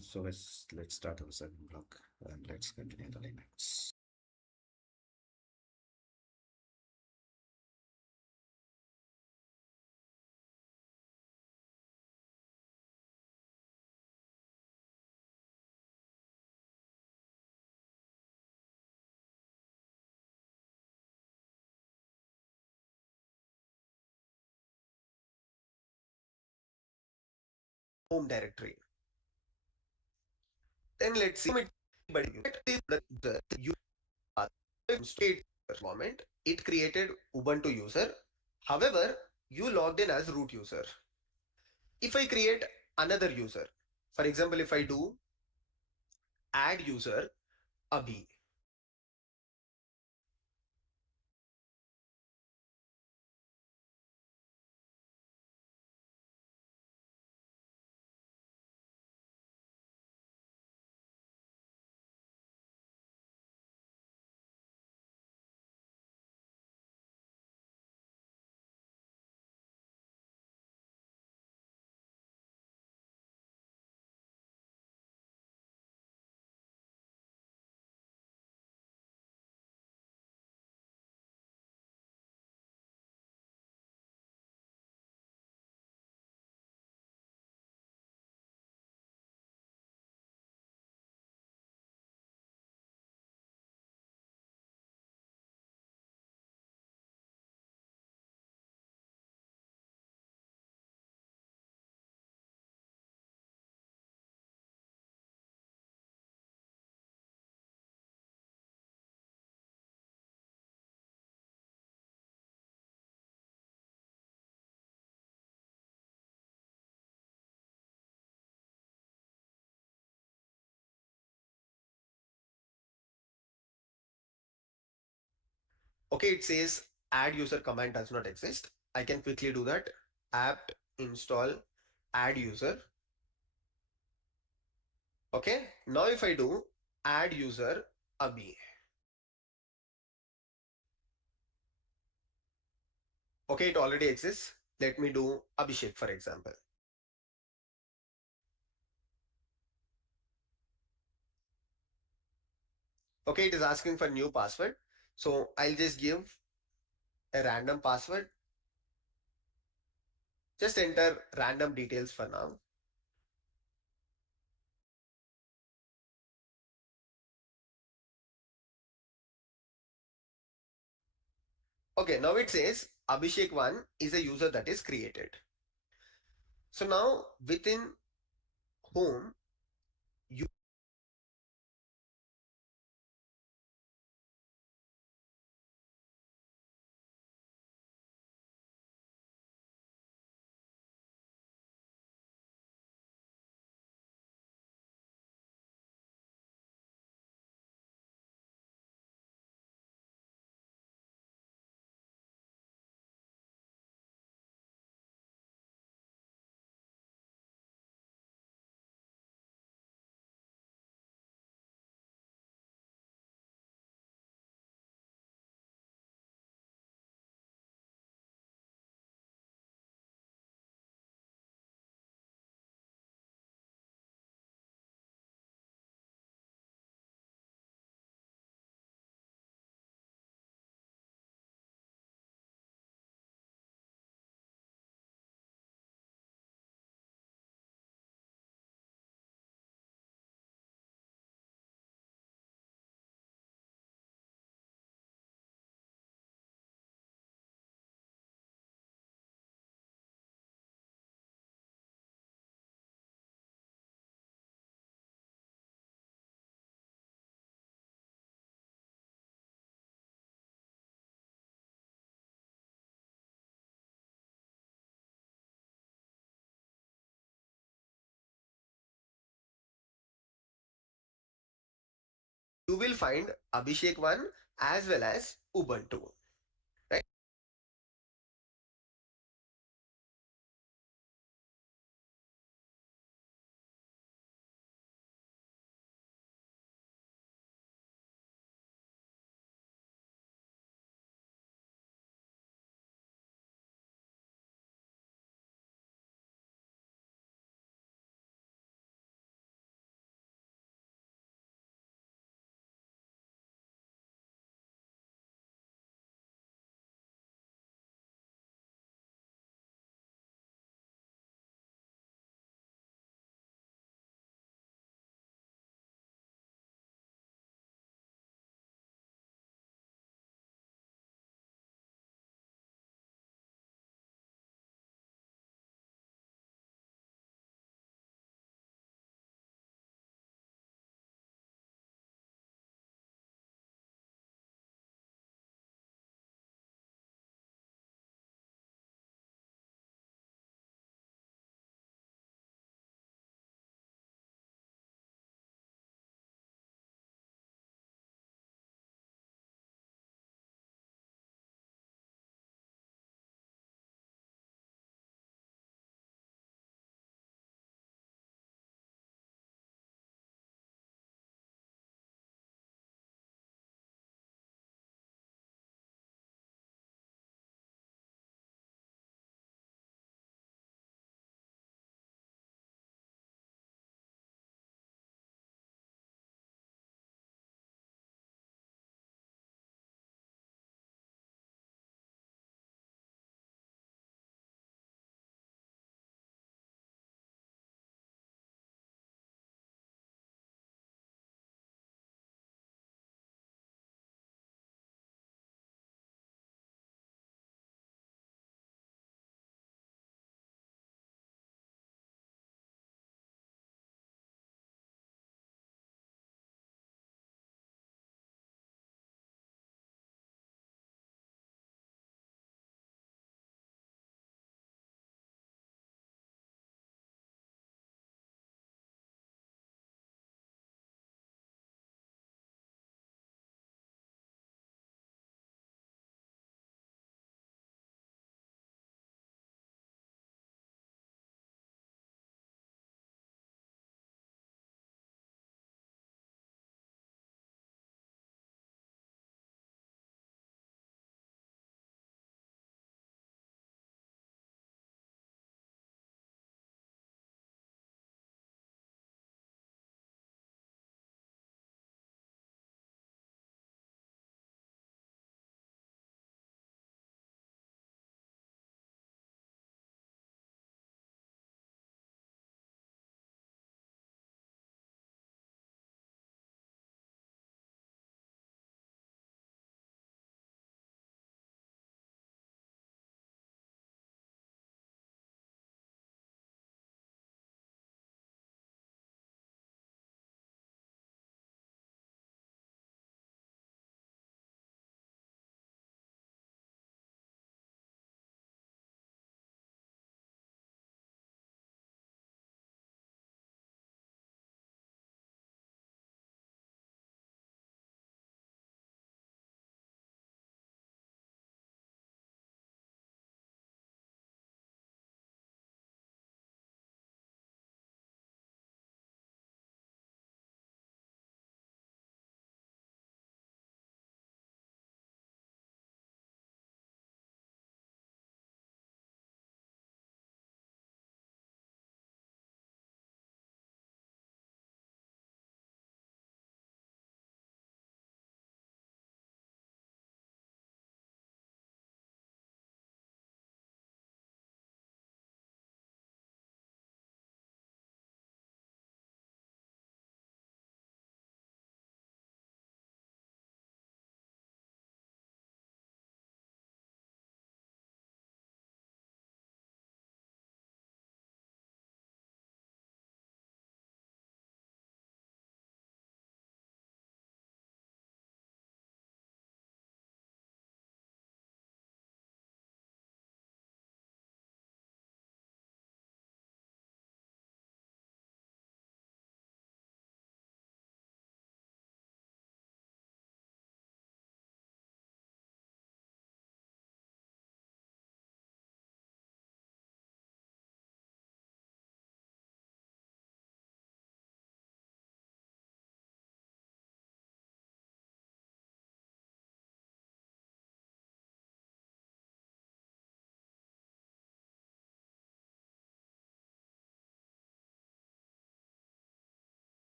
So let's start our second block and let's continue the Linux. home directory. Then let's see the state environment. It created Ubuntu user. However, you logged in as root user. If I create another user, for example, if I do add user Abhi. Okay, it says add user command does not exist. I can quickly do that. Apt install add user. Okay, now if I do add user Abhi. Okay, it already exists. Let me do Abhishek, for example. Okay, it is asking for new password. So I'll just give a random password. Just enter random details for now. Okay, now it says Abhishek1 is a user that is created. So now within home, you will find Abhishek1 as well as Ubuntu. Right?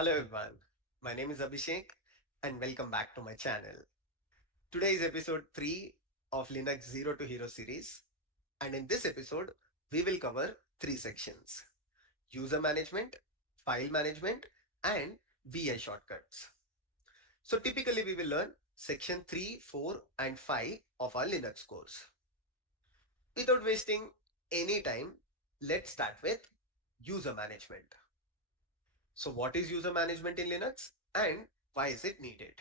Hello everyone, my name is Abhishek and welcome back to my channel. Today is episode 3 of Linux Zero to Hero series, and in this episode we will cover 3 sections: user management, file management, and VI shortcuts. So typically we will learn section 3, 4 and 5 of our Linux course. Without wasting any time, let's start with user management. So what is user management in Linux and why is it needed?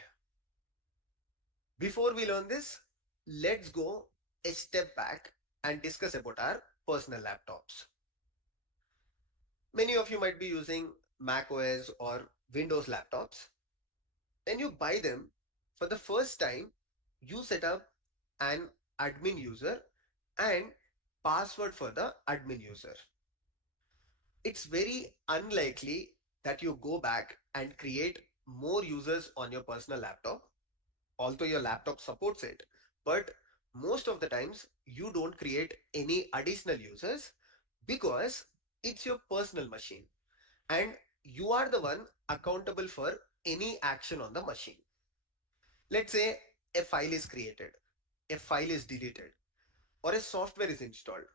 Before we learn this, let's go a step back and discuss about our personal laptops. Many of you might be using Mac OS or Windows laptops. When you buy them, for the first time, you set up an admin user and password for the admin user. It's very unlikely that you go back and create more users on your personal laptop, although your laptop supports it. But most of the times you don't create any additional users because it's your personal machine and you are the one accountable for any action on the machine. Let's say a file is created, a file is deleted, or a software is installed.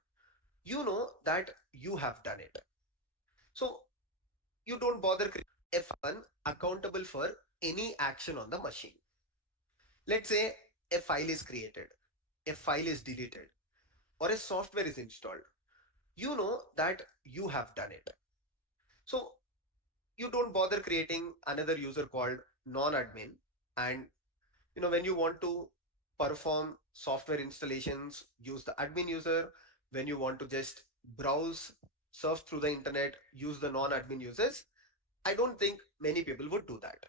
You know that you have done it. So you don't bother creating a file accountable for any action on the machine. Let's say a file is created, a file is deleted, or a software is installed. You know that you have done it. So you don't bother creating another user called non-admin. And when you want to perform software installations, use the admin user. When you want to just browse, surf through the internet, use the non-admin users. I don't think many people would do that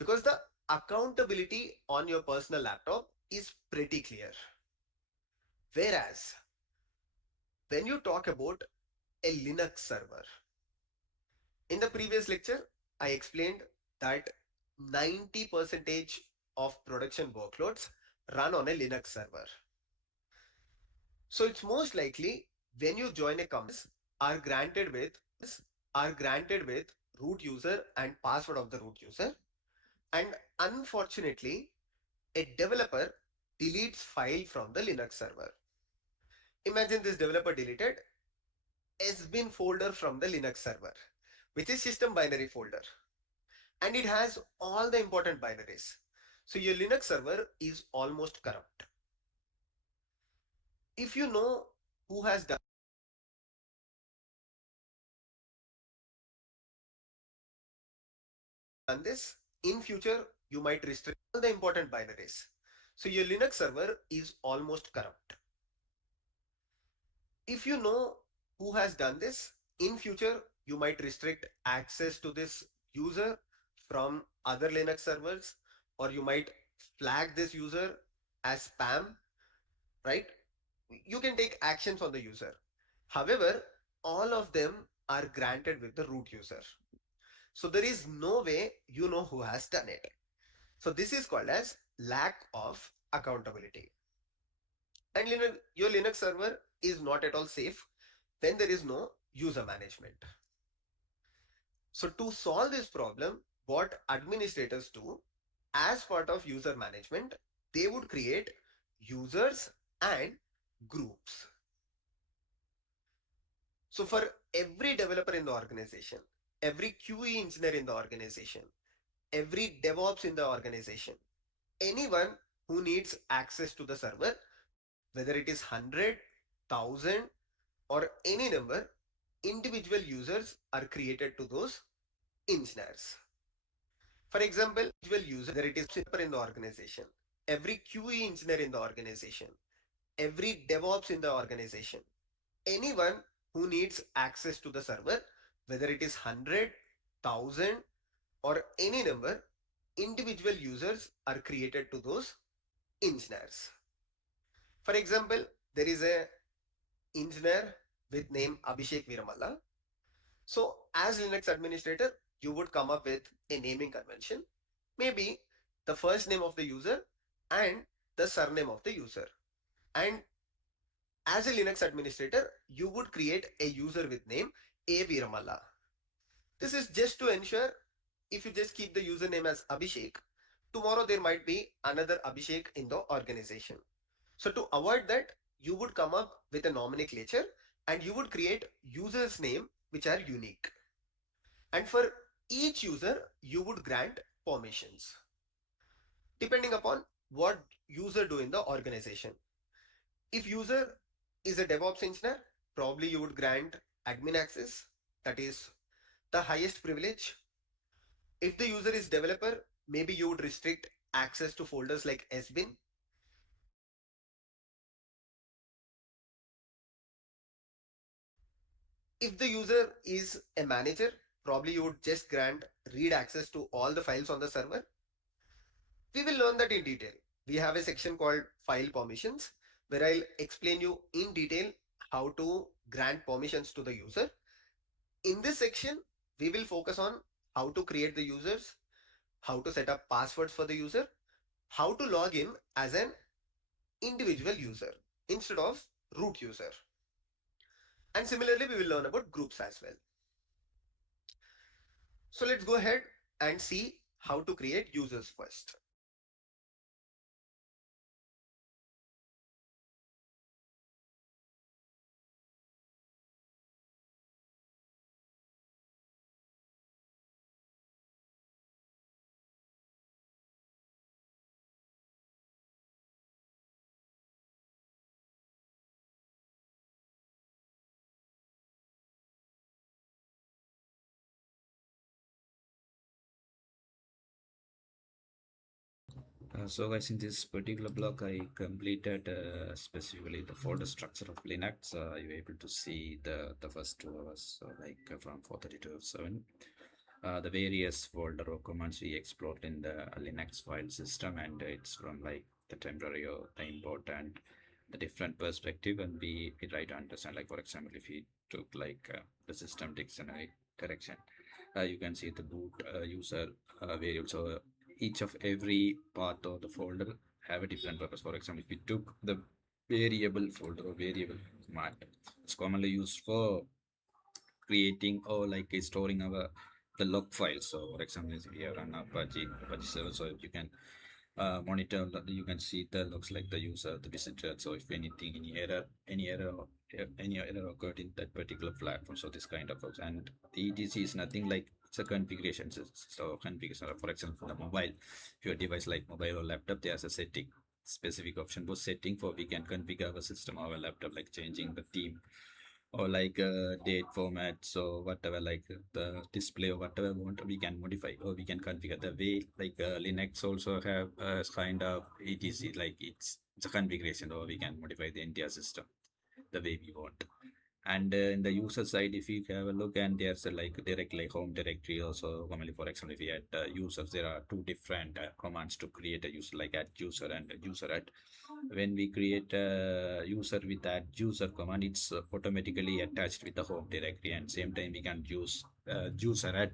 because the accountability on your personal laptop is pretty clear. Whereas when you talk about a Linux server, in the previous lecture, I explained that 90% of production workloads run on a Linux server. So it's most likely when you join a company are granted with root user and password of the root user. And unfortunately, a developer deletes file from the Linux server. Imagine this developer deleted sbin folder from the Linux server, which is system binary folder. And it has all the important binaries. So your Linux server is almost corrupt. If you know who has done this, in future you might restrict all the important binaries. So your Linux server is almost corrupt. If you know who has done this, in future you might restrict access to this user from other Linux servers, or you might flag this user as spam, right? You can take actions on the user. However, all of them are granted with the root user. So there is no way you know who has done it. So this is called as lack of accountability. And your Linux server is not at all safe when there is no user management. So to solve this problem, what administrators do as part of user management, they would create users and groups. So for every developer in the organization, every QE engineer in the organization, every DevOps in the organization, anyone who needs access to the server, whether it is 100, 1000 or any number, individual users are created to those engineers. For example, individual user, whether it is in the organization, every QE engineer in the organization, every DevOps in the organization, anyone who needs access to the server, whether it is 100, 1000 or any number, individual users are created to those engineers. For example, there is a engineer with name Abhishek Viramalla. So as Linux administrator, you would come up with a naming convention, maybe the first name of the user and the surname of the user. And as a Linux administrator, you would create a user with name A Viramalla. This is just to ensure if you just keep the username as Abhishek, tomorrow there might be another Abhishek in the organization. So to avoid that, you would come up with a nomenclature and you would create users name which are unique. And for each user, you would grant permissions depending upon what user do in the organization. If user is a DevOps engineer, probably you would grant admin access, that is the highest privilege. If the user is developer, maybe you would restrict access to folders like sbin. If the user is a manager, probably you would just grant read access to all the files on the server. We will learn that in detail. We have a section called file permissions where I'll explain you in detail how to grant permissions to the user. In this section, we will focus on how to create the users, how to set up passwords for the user, how to log in as an individual user instead of root user. And similarly, we will learn about groups as well. So let's go ahead and see how to create users first. So guys, in this particular block, I completed specifically the folder structure of Linux. You're able to see the first 2 hours, so like from 4:30 to 7. The various folder or commands we explored in the Linux file system, and it's from like the temporary or the import and the different perspective, and we try to understand. Like for example, if we took like the system dictionary direction, you can see the boot user variable. So each of every part of the folder have a different purpose. For example, if we took the variable folder or variable command, it's commonly used for creating or like storing our the log files. So for example, if we have an Apache server, so you can monitor, you can see the looks like the user, the visitor. So if anything, any error occurred in that particular platform, so this kind of works. And the etc is nothing like it's a configuration. So configuration, for example, for the mobile, if your device like mobile or laptop, there's a setting specific option for setting for we can configure our system or our laptop, like changing the theme or like date format, so whatever, like the display or whatever we want, we can modify or we can configure the way like Linux also have kind of etc, like it's a configuration, or we can modify the entire system the way we want. And in the user side, if you have a look, and there's like directly home directory also commonly. For example, if you add users, there are two different commands to create a user, like add user and user add. When we create a user with add user command, it's automatically attached with the home directory, and same time we can use user add.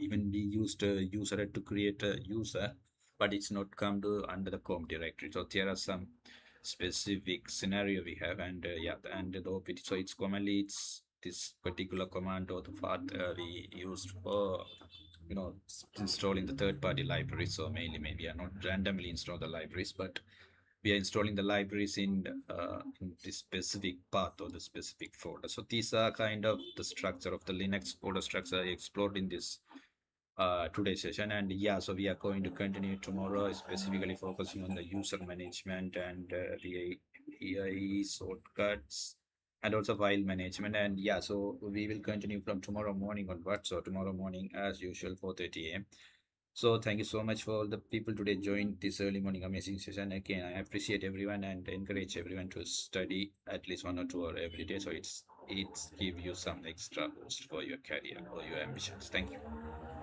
Even we used user add to create a user, but it's not come to under the home directory. So there are some specific scenario we have, and yeah, and the OPT. So it's commonly it's this particular command or the path we used for installing the third-party libraries. So mainly maybe are not randomly install the libraries, but we are installing the libraries in this specific path or the specific folder. So these are kind of the structure of the Linux folder structure I explored in this today's session. And yeah, so we are going to continue tomorrow, specifically focusing on the user management and the AI shortcuts and also file management. And yeah, so we will continue from tomorrow morning onwards. So tomorrow morning, as usual, 4:30 a.m. So thank you so much for all the people today joined this early morning amazing session. Again, I appreciate everyone and encourage everyone to study at least 1 or 2 hours every day. So it's give you some extra boost for your career or your ambitions. Thank you.